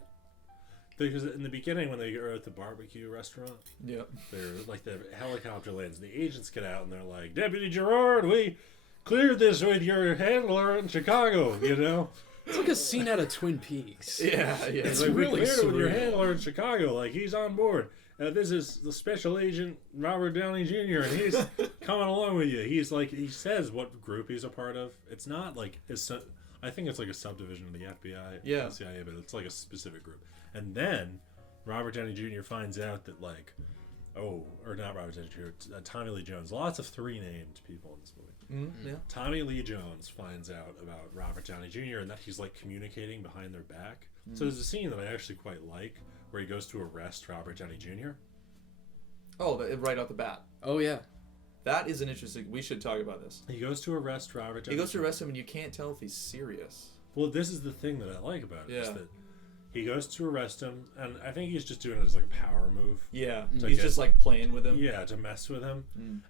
Because in the beginning, when they are at the barbecue restaurant, Yep. they're like the helicopter lands, and the agents get out, and they're like, "Deputy Gerard, we cleared this with your handler in Chicago." You know, It's like a scene out of Twin Peaks. Yeah. It's like, really we cleared it with your surreal. handler in Chicago. Like he's on board. This is the special agent Robert Downey Jr. and he's coming along with you. He's like he says what group he's a part of. It's not like I think it's like a subdivision of the FBI, Yeah. the CIA, but it's like a specific group. And then Robert Downey Jr. finds out that not Robert Downey Jr. Tommy Lee Jones. Lots of 3 named people in this movie. Yeah. Tommy Lee Jones finds out about Robert Downey Jr. and that he's like communicating behind their back. So there's a scene that I actually quite like where he goes to arrest Robert Downey Jr. Oh, right off the bat. Oh yeah. That is an interesting. We should talk about this. He goes to arrest Robert Downey He goes to Jr. arrest him, and you can't tell if he's serious. Well, this is the thing that I like about it is Yeah. that he goes to arrest him, and I think he's just doing it as like a power move. Yeah, To he's get- just like playing with him. Yeah, to mess with him.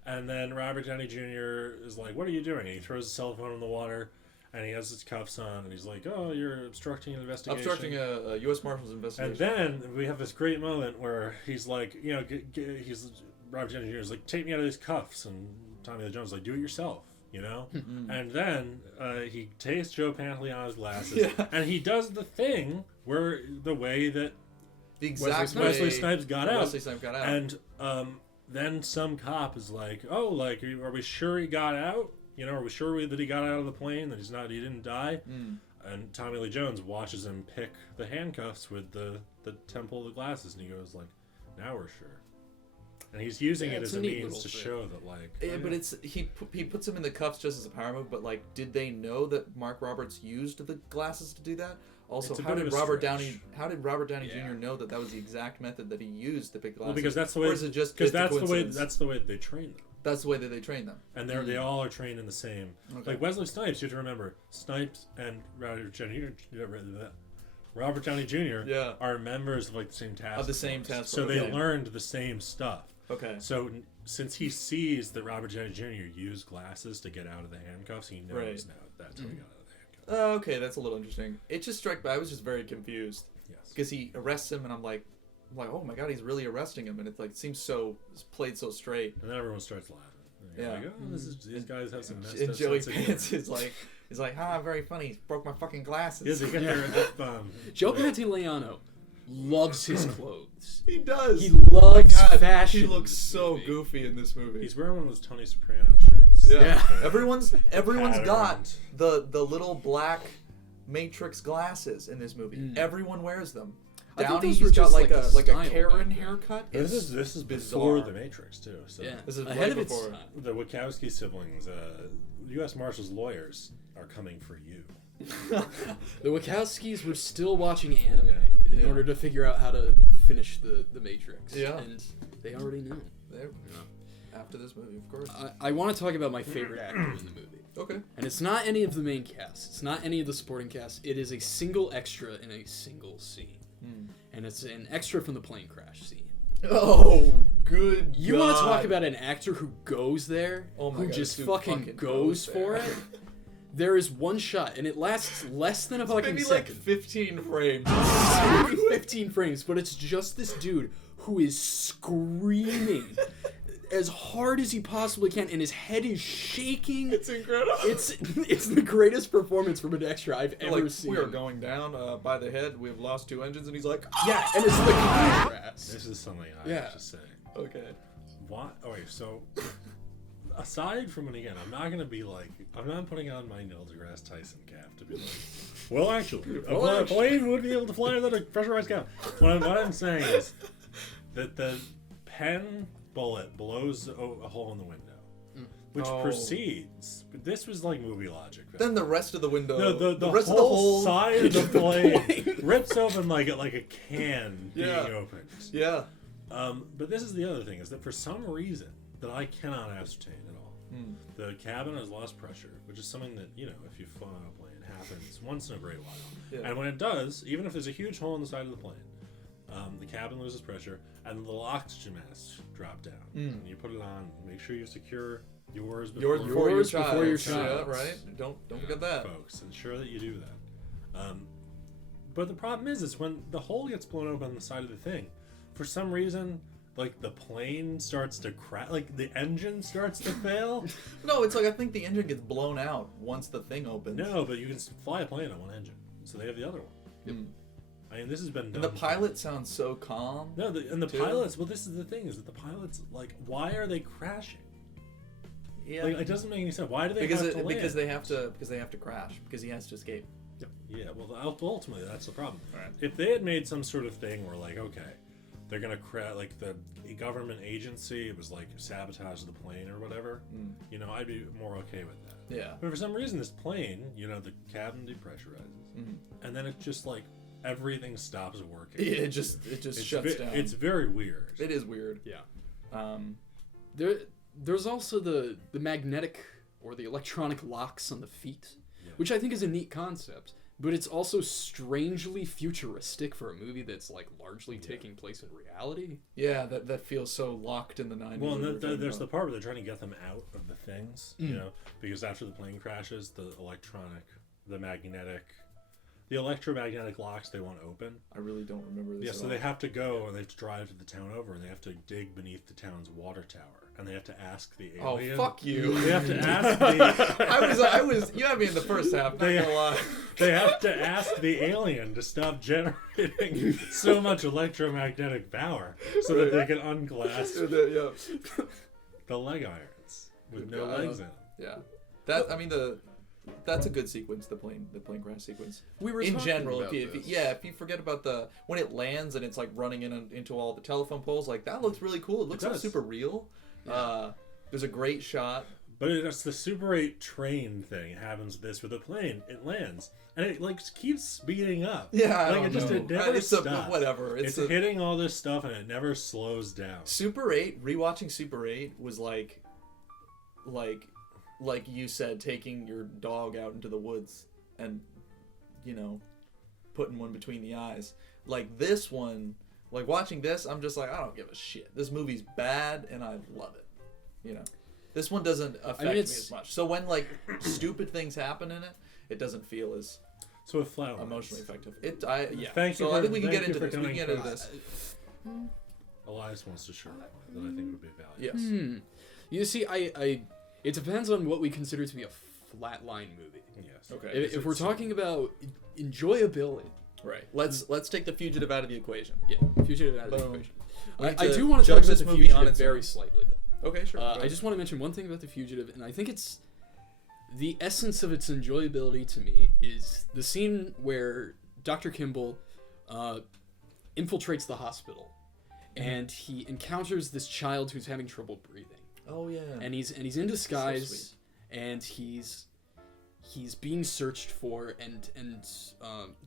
And then Robert Downey Jr. is like, "What are you doing?" And he throws his cell phone in the water, and he has his cuffs on, and he's like, "Oh, you're obstructing an investigation." Obstructing a U.S. Marshals And investigation. then we have this great moment where he's like, he's Robert Downey Jr. is like, "Take me out of these cuffs," and Tommy Lee Jones is like, "Do it yourself," you know. And then he takes Joe Pantoliano's glasses, and he does the thing where the way that the exact way Wesley Snipes got out. Wesley Snipes got out. And then some cop is like, "Oh, like, are we sure he got out? You know, are we sure that he got out of the plane? That he didn't die?" And Tommy Lee Jones watches him pick the handcuffs with the temple of the glasses, and he goes like, "Now we're sure." And he's using it as a means to show that, like... Yeah, but it's he puts him in the cuffs just as a power move, but, like, did they know that Mark Roberts used the glasses to do that? Also, how did Robert Downey Jr. know that was the exact method that he used to pick glasses? Well, because that's the way... Or is it just that's the way they train them. That's the way that they train them. And they all are trained in the same... Okay. Like, Wesley Snipes, you have to remember, Snipes and Robert Downey Jr. Are members of, like, the same task force. So they learned the same stuff. Okay. So since he sees that Robert Downey Jr. used glasses to get out of the handcuffs, he knows now that's how he got out of the handcuffs. Oh, okay, that's a little interesting. It just struck me. I was just very confused. Yes. Because he arrests him, and I'm like, oh my god, he's really arresting him, and it like seems it's played so straight. And then everyone starts laughing. Yeah. Like, oh, these guys have some messed and up Joey sense of Pants is like, very funny. He broke my fucking glasses. Yes, they get their F-bomb. Joe Pantoliano loves his clothes. He does. He loves fashion. He looks so goofy in this movie. He's wearing one of those Tony Soprano shirts. Yeah. Everyone's got the little black Matrix glasses in this movie. Everyone wears them. Downey's got like a Karen haircut. This is before the Matrix too. So Yeah, this is ahead way of its before. time. the Wachowski siblings, U.S. Marshals lawyers are coming for you. The Wachowskis were still watching anime in order to figure out how to finish the Matrix. Yeah. And they already knew. After this movie, of course. I want to talk about my favorite actor in the movie. Okay. And it's not any of the main cast. It's not any of the supporting cast. It is a single extra in a single scene. And it's an extra from the plane crash scene. Oh, good. You want to talk about an actor who goes there, Oh my who God, just dude fucking goes for it? There is one shot, and it lasts less than a fucking Maybe second. like 15 frames. 15 frames, but it's just this dude who is screaming as hard as he possibly can, and his head is shaking. It's incredible. It's the greatest performance from an extra I've ever seen. We are going down by the head. We have lost 2 engines, and he's like, Yeah, and it's the contrast. This is something I Yeah. was just saying. okay. What? Okay, so aside from, and again, I'm not putting on my Neil deGrasse Tyson cap to be like, well, actually, a plane would be able to fly without a pressurized cap. What I'm saying is that the pen bullet blows a hole in the window, which proceeds. But this was like movie logic. Then the rest of the window, the rest whole of the whole side of the plane rips open like a can being opened. Yeah. But this is the other thing, is that for some reason that I cannot ascertain at all, the cabin has lost pressure, which is something that, you know, if you've flown on a plane, happens once in a great while. Yeah. And when it does, even if there's a huge hole in the side of the plane, the cabin loses pressure, and the little oxygen masks drop down. And you put it on. Make sure you secure yours before Yours before your child. child. Yeah, right? Don't forget that. folks. Ensure that you do that. But the problem is when the hole gets blown open on the side of the thing, for some reason, like, the plane starts to crash, like the engine starts to fail. No, it's like I think the engine gets blown out once the thing opens. No, but you can fly a plane on one engine, so they have the other one. Yep. I mean, this has been done. And the pilot sounds so calm. No, the pilots. Well, this is the thing: is that the pilots, like, why are they crashing? Yeah. Like, it doesn't make any sense. Why do they because have to land? because they have to crash because he has to escape. Yeah. Well, ultimately, that's the problem. Right. If they had made some sort of thing where, like, okay, they're gonna crash, like the government agency, it was like sabotage the plane or whatever. You know, I'd be more okay with that. Yeah. But for some reason, this plane, you know, the cabin depressurizes, and then it just like everything stops working. It just shuts down. It's very weird. It is weird. Yeah. There's also the magnetic or the electronic locks on the feet, which I think is a neat concept. But it's also strangely futuristic for a movie that's like largely taking place in reality. Yeah, that feels so locked in the 90s. Well, and there's the part where they're trying to get them out of the things, you know, because after the plane crashes, the the electromagnetic locks they won't open. I really don't remember this. Yeah, at so all. they have to go and they have to drive to the town over and they have to dig beneath the town's water tower and they have to ask the Oh, alien. fuck you. They have to ask the. I was. You had me in the first half. Not gonna lie. They have to ask the alien to stop generating so much electromagnetic power so that they can unglass the leg irons with no legs in them. Yeah, that's a good sequence. The plane crash sequence. We were in talking general. about If you forget about when it lands and it's like running into all the telephone poles, like that looks really cool. It looks like super real. Yeah. There's a great shot. But it's the Super 8 train thing happens this with the plane. It lands and it like keeps speeding up. Yeah, it never stops. Whatever. It's hitting all this stuff and it never slows down. Super 8, rewatching Super 8 was like you said, taking your dog out into the woods and, putting one between the eyes. Like this one, like watching this, I'm just like, I don't give a shit. This movie's bad and I love it. This one doesn't affect me as much. So when like stupid things happen in it, it doesn't feel as with Flatline emotionally effective. Thank you. I think we can get into this. We can get into this. Elias wants to share a point that I think would be valuable. Yes. You see, it depends on what we consider to be a flatline movie. Yes. Okay. If we're talking about enjoyability, right. Let's take the Fugitive out of the equation. yeah, Fugitive out of the Boom. equation. We need I to do want to judge talk about this the movie Fugitive on its very own. slightly, though. Okay, sure. I just want to mention one thing about the Fugitive, and I think it's the essence of its enjoyability to me is the scene where Dr. Kimball infiltrates the hospital, and he encounters this child who's having trouble breathing. Oh yeah. And he's in disguise, sweet. and he's being searched for, and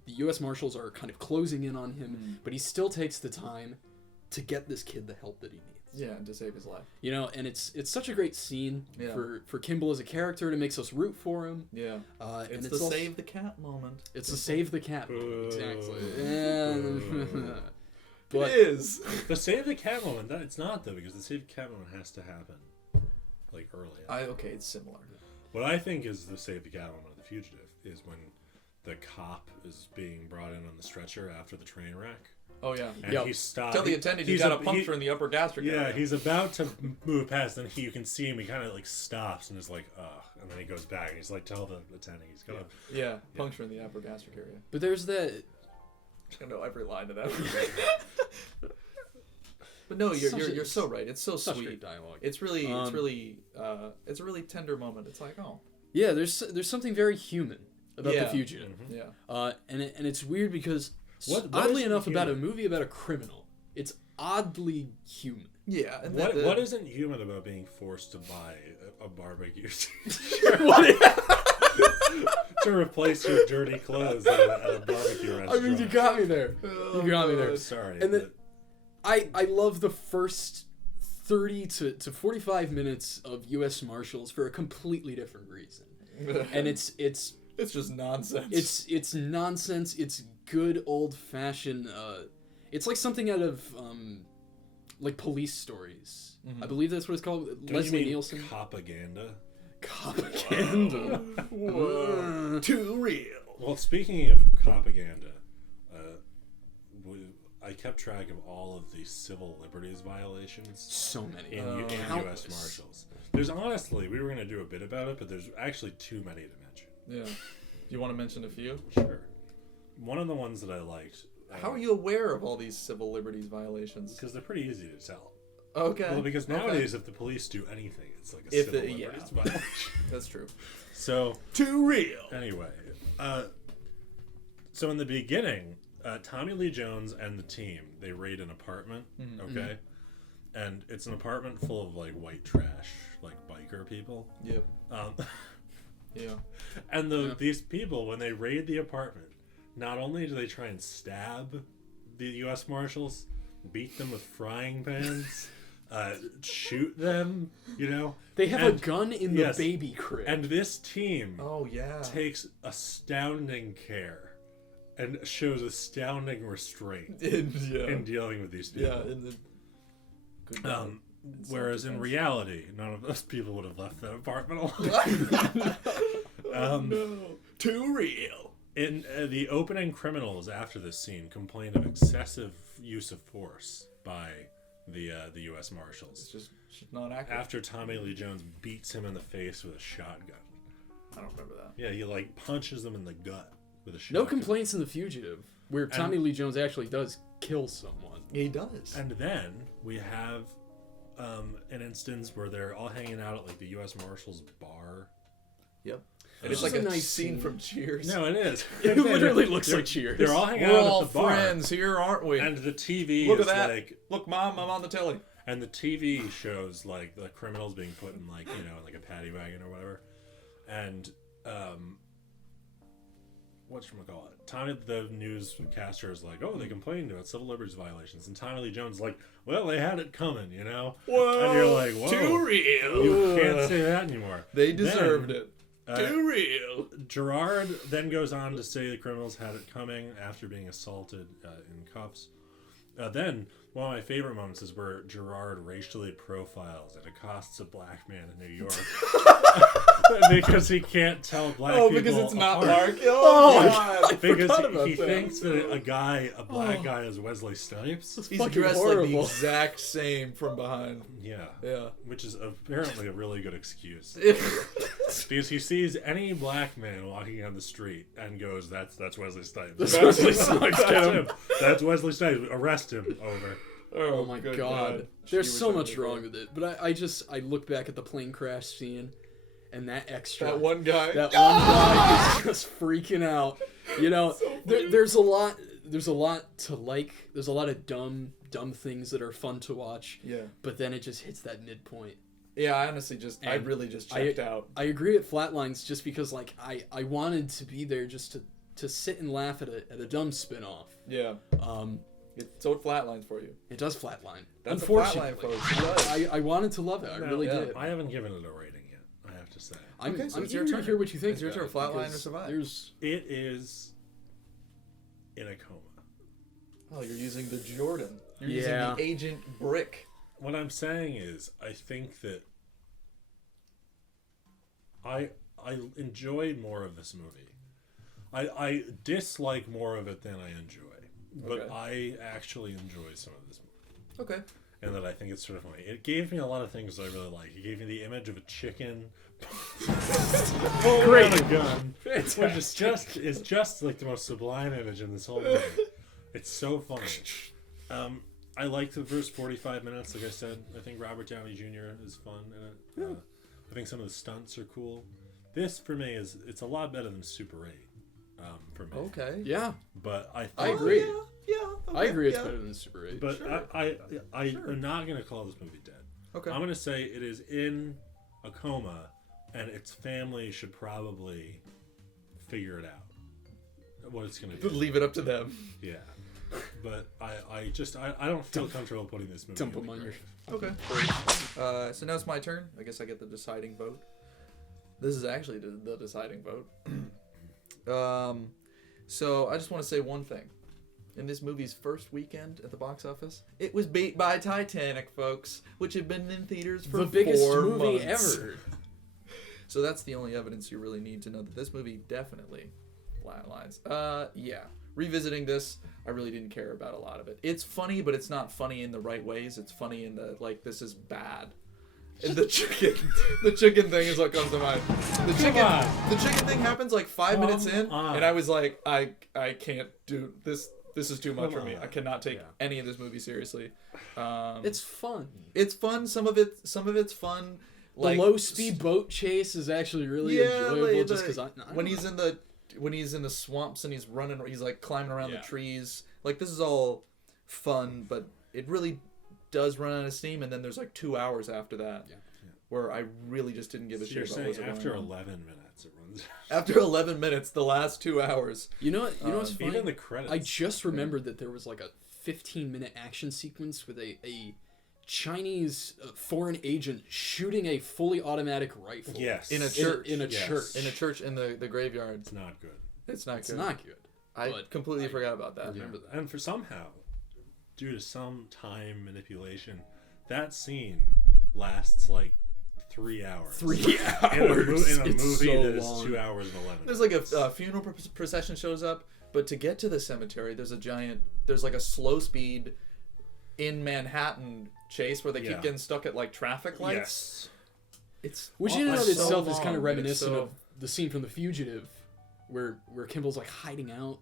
the U.S. Marshals are kind of closing in on him, but he still takes the time to get this kid the help that he needs. Yeah, to save his life. And it's such a great scene for Kimball as a character. It makes us root for him. Yeah. And It's it's the also, save the cat moment. It's the save the cat moment, exactly. But it is. The save the cat moment. It's not though, because the save the cat moment has to happen like early on. Okay, it's similar. What I think is the save the cat moment of The Fugitive is when the cop is being brought in on the stretcher after the train wreck. Oh yeah. And he stopped. Tell the attendant he's got a puncture in the upper gastric area. Yeah, he's about to move past, and you can see him. He kind of like stops and is like, ugh, and then he goes back. And he's like, tell the attendant he's got yeah, puncture in the upper gastric area. But there's that. I know every line of that. But no, you're so right. It's so such sweet. great dialogue. It's really it's a really tender moment. It's like, oh. Yeah, there's something very human about The Fugitive. Yeah. And it's weird because What oddly isn't enough, human? about a movie about a criminal, it's oddly human. Yeah. And What isn't human about being forced to buy a barbecue to replace your dirty clothes at a barbecue restaurant? I mean, you got me there. You got me there. Sorry. And then I love the first 30 to 45 minutes of U.S. Marshals for a completely different reason. And it's just nonsense. It's nonsense. It's good old fashioned. It's like something out of like police stories. I believe that's what it's called. Leslie Nielsen. Propaganda. Propaganda. Whoa. Too real. Well, speaking of propaganda, I kept track of all of the civil liberties violations. So many. In U.S. Marshals. There's honestly, we were going to do a bit about it, but there's actually too many to mention. Yeah. Do you want to mention a few? Sure. One of the ones that I liked. How are you aware of all these civil liberties violations? Because they're pretty easy to tell. Okay. Well, because nowadays, if the police do anything, it's like a civil liberties violation. That's true. So too real. Anyway, so in the beginning, Tommy Lee Jones and the team, they raid an apartment. Okay, and it's an apartment full of like white trash, like biker people. Yep. Yeah. And these people, when they raid the apartment, not only do they try and stab the U.S. Marshals, beat them with frying pans, shoot them, They have a gun in the baby crib. And this team takes astounding care and shows astounding restraint in dealing with these people. Yeah. Whereas in reality, none of those people would have left that apartment alone. No. Too real. In the opening, criminals after this scene complained of excessive use of force by the U.S. Marshals. It's just not accurate. After Tommy Lee Jones beats him in the face with a shotgun. I don't remember that. Yeah, he like punches them in the gut with a shotgun. No complaints in The Fugitive, where Tommy Lee Jones actually does kill someone. He does. And then we have an instance where they're all hanging out at like the U.S. Marshals bar. Yep. And it's like a nice scene from Cheers. No, it is. It literally looks like Cheers. They're all hanging We're out all at the bar. friends here, aren't we? And the TV Look is at that. like... Look, Mom, I'm on the telly. And the TV shows like the criminals being put in like, you know, like a paddy wagon or whatever. And whatchamacallit? Tommy, the newscaster, is like, oh, they complained about civil liberties violations. And Tommy Lee Jones is like, well, they had it coming, you know? Whoa, and you're like, whoa. too real. You can't say that anymore. They deserved it. Too real. Gerard then goes on to say the criminals had it coming after being assaulted in cuffs. Then, one of my favorite moments is where Gerard racially profiles and accosts a black man in New York. Because he can't tell black people because it's not apart. Mark. Oh, God. Because he thinks that a black guy is Wesley Snipes. He's dressed like the exact same from behind. Yeah. Yeah. Which is apparently a really good excuse. Because he sees any black man walking on the street and goes, that's Wesley Snipes. That's Wesley Snipes. That's him. That's Wesley Snipes. Arrest him. Over. Oh my God. There's so much wrong with it. But I look back at the plane crash scene, and that extra. That one guy. That one guy is just freaking out. You know, there's a lot to like. There's a lot of dumb things that are fun to watch. Yeah. But then it just hits that midpoint. Yeah, I honestly I really just checked out. I agree at Flatlines just because like I wanted to be there just to sit and laugh at a dumb spin-off. Yeah. So it flatlines for you. It does flatline. That's Unfortunately, a flatline, folks. It does. I wanted to love it. I really did. I haven't given it a rating yet, I have to say. I'm it's eager to hear what you think. It's your turn. Flatline or survive. It is in a coma. Oh, you're using the Jordan. You're Yeah. using the Agent Brick. What I'm saying is, I think that I enjoyed more of this movie. I dislike more of it than I enjoy. But I actually enjoy some of this movie. Okay. And that I think it's sort of funny. It gave me a lot of things I really like. It gave me the image of a chicken Great. a gun, which is just like the most sublime image in this whole movie. It's so funny. I liked the first 45 minutes. Like I said, I think Robert Downey Jr. is fun in it. I think some of the stunts are cool. This for me it's a lot better than Super 8. For me. Okay. Yeah. But I agree. Yeah. I agree it's better than Super 8. But sure. I'm not going to call this movie dead. Okay. I'm going to say it is in a coma, and its family should probably figure it out. What it's going to do. Leave it up to them. Yeah. But I don't feel comfortable putting this movie Dump in them the on your... grave. Okay. So now it's my turn. I guess I get the deciding vote. This is actually the deciding vote. So I just want to say one thing. In this movie's first weekend at the box office, it was beat by Titanic, folks, which had been in theaters for the biggest 4 movie months. ever. So that's the only evidence you really need to know that this movie definitely flatlines. Yeah. Revisiting this, I really didn't care about a lot of it. It's funny, but it's not funny in the right ways. It's funny in the, like, this is bad. And the chicken thing is what comes to mind. The chicken thing happens like 5 minutes in, and I was like, I can't do this. This is too much for me. I cannot take any of this movie seriously. It's fun. It's fun. Some of it's fun. Like, the low speed boat chase is actually really enjoyable. Just because when he's in the swamps and he's running, he's like climbing around the trees. Like, this is all fun, but it really does run out of steam. And then there's like 2 hours after that, where I really just didn't give a shit about what's going on. After 11 minutes, it runs. After 11 minutes, the last 2 hours. You know what's funny? Even the credits. I just remembered that there was like a 15-minute action sequence with a Chinese foreign agent shooting a fully automatic rifle. Yes. In a church. In a church. In a church in the graveyard. It's not good. It's not It's good. not good. I completely forgot about that. Remember that. And for somehow, due to some time manipulation, that scene lasts like 3 hours. 3 hours. In a movie It's so that is long. 2 hours and 11 There's like a funeral procession shows up, but to get to the cemetery, there's like a slow speed in Manhattan chase where they keep getting stuck at like traffic lights. Yes. It's Which in and of so itself is long, kind of and it's reminiscent so- of the scene from The Fugitive, where Kimball's like hiding out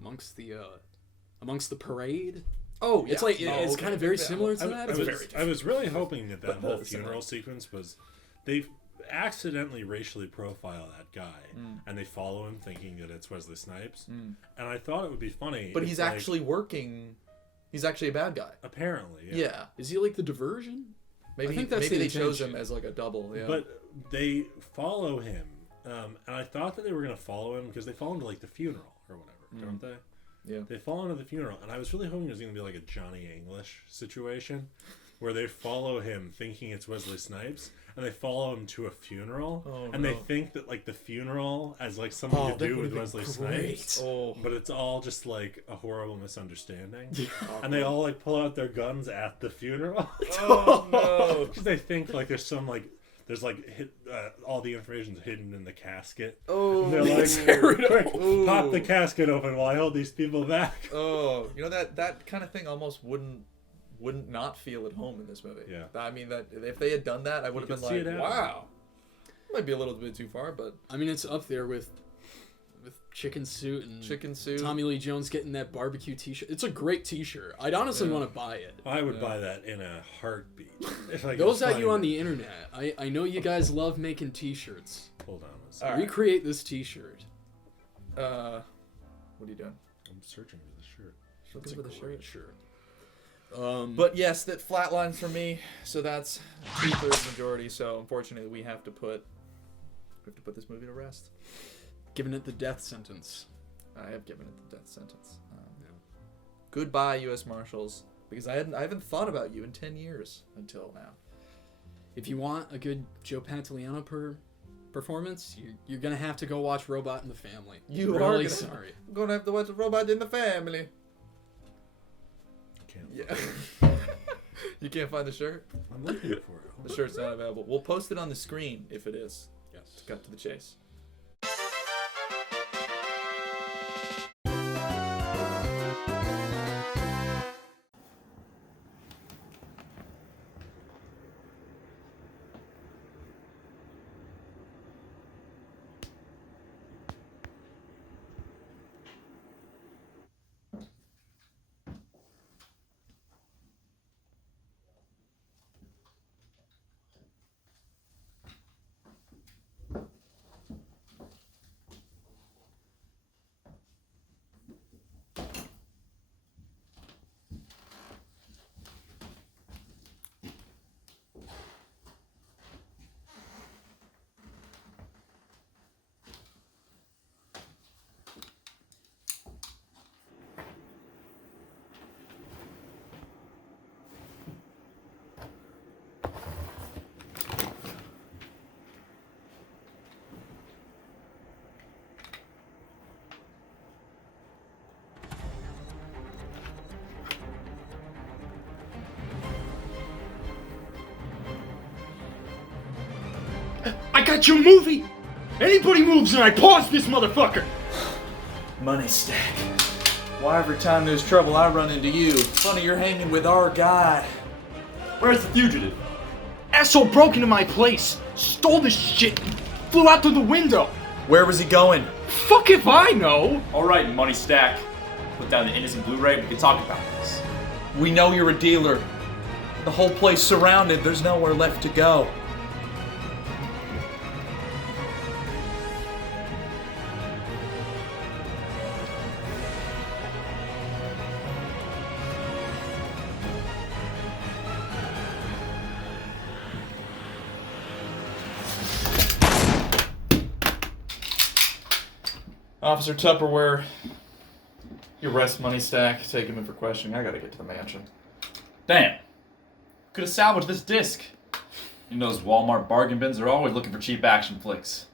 amongst the parade. Oh, It's yeah. like Oh, it's okay. kind of very similar to that. I was really hoping that But whole very funeral similar. sequence was they accidentally racially profile that guy and they follow him thinking that it's Wesley Snipes, and I thought it would be funny. But if, he's like, actually working. He's actually a bad guy. apparently Yeah. Is he like the diversion? Maybe I think that's maybe the they chose intention. him as like a double. Yeah. But they follow him, and I thought that they were going to follow him because they follow him to like the funeral or whatever, don't they? Yeah. They follow him to the funeral, and I was really hoping it was going to be like a Johnny English situation, where they follow him thinking it's Wesley Snipes, and they follow him to a funeral, and they think that like the funeral has like something to that do would've with been Wesley great. Snipes, Oh. but it's all just like a horrible misunderstanding, and they all like pull out their guns at the funeral. Oh no. Because they think like there's all the information's hidden in the casket. Oh. And they're like, quick, pop the casket open while I hold these people back. Oh, you know that kind of thing almost wouldn't not feel at home in this movie. Yeah. I mean, that if they had done that, I would have could been see like, it wow. Might be a little bit too far, but I mean, it's up there with Chicken Suit and Chicken Suit. Tommy Lee Jones getting that barbecue T-shirt. It's a great T-shirt. I'd honestly want to buy it. I would buy that in a heartbeat. If I could Those at find you on it. the internet. I know you guys love making T-shirts. Hold on a second. All right. Recreate this T-shirt. What are you doing? I'm searching for the shirt. It's a for the great shirt. But yes, that flatlines for me. So that's 2/3 majority. So unfortunately, we have to put this movie to rest. Giving it the death sentence. I have given it the death sentence. Goodbye, U.S. Marshals, because I haven't thought about you in 10 years until now. If you want a good Joe Pantoliano performance, you're gonna have to go watch Robot in the Family. You really are gonna, sorry. I'm gonna have to watch a Robot in the Family. Can't Yeah. You can't find the shirt? I'm looking for it. The shirt's not available. We'll post it on the screen if it is. Yes. Cut to the chase. I got your movie! Anybody moves and I pause this motherfucker! Money stack. Why every time there's trouble I run into you? Funny you're hanging with our guy. Where's the fugitive? Asshole broke into my place, stole this shit, and flew out through the window. Where was he going? Fuck if I know! Alright, Money Stack. Put down the innocent Blu-ray, we can talk about this. We know you're a dealer. The whole place surrounded, there's nowhere left to go. Officer Tupperware, you arrest Money Stack, take him in for questioning. I gotta get to the mansion. Damn. Could have salvaged this disc. You know those Walmart bargain bins are always looking for cheap action flicks.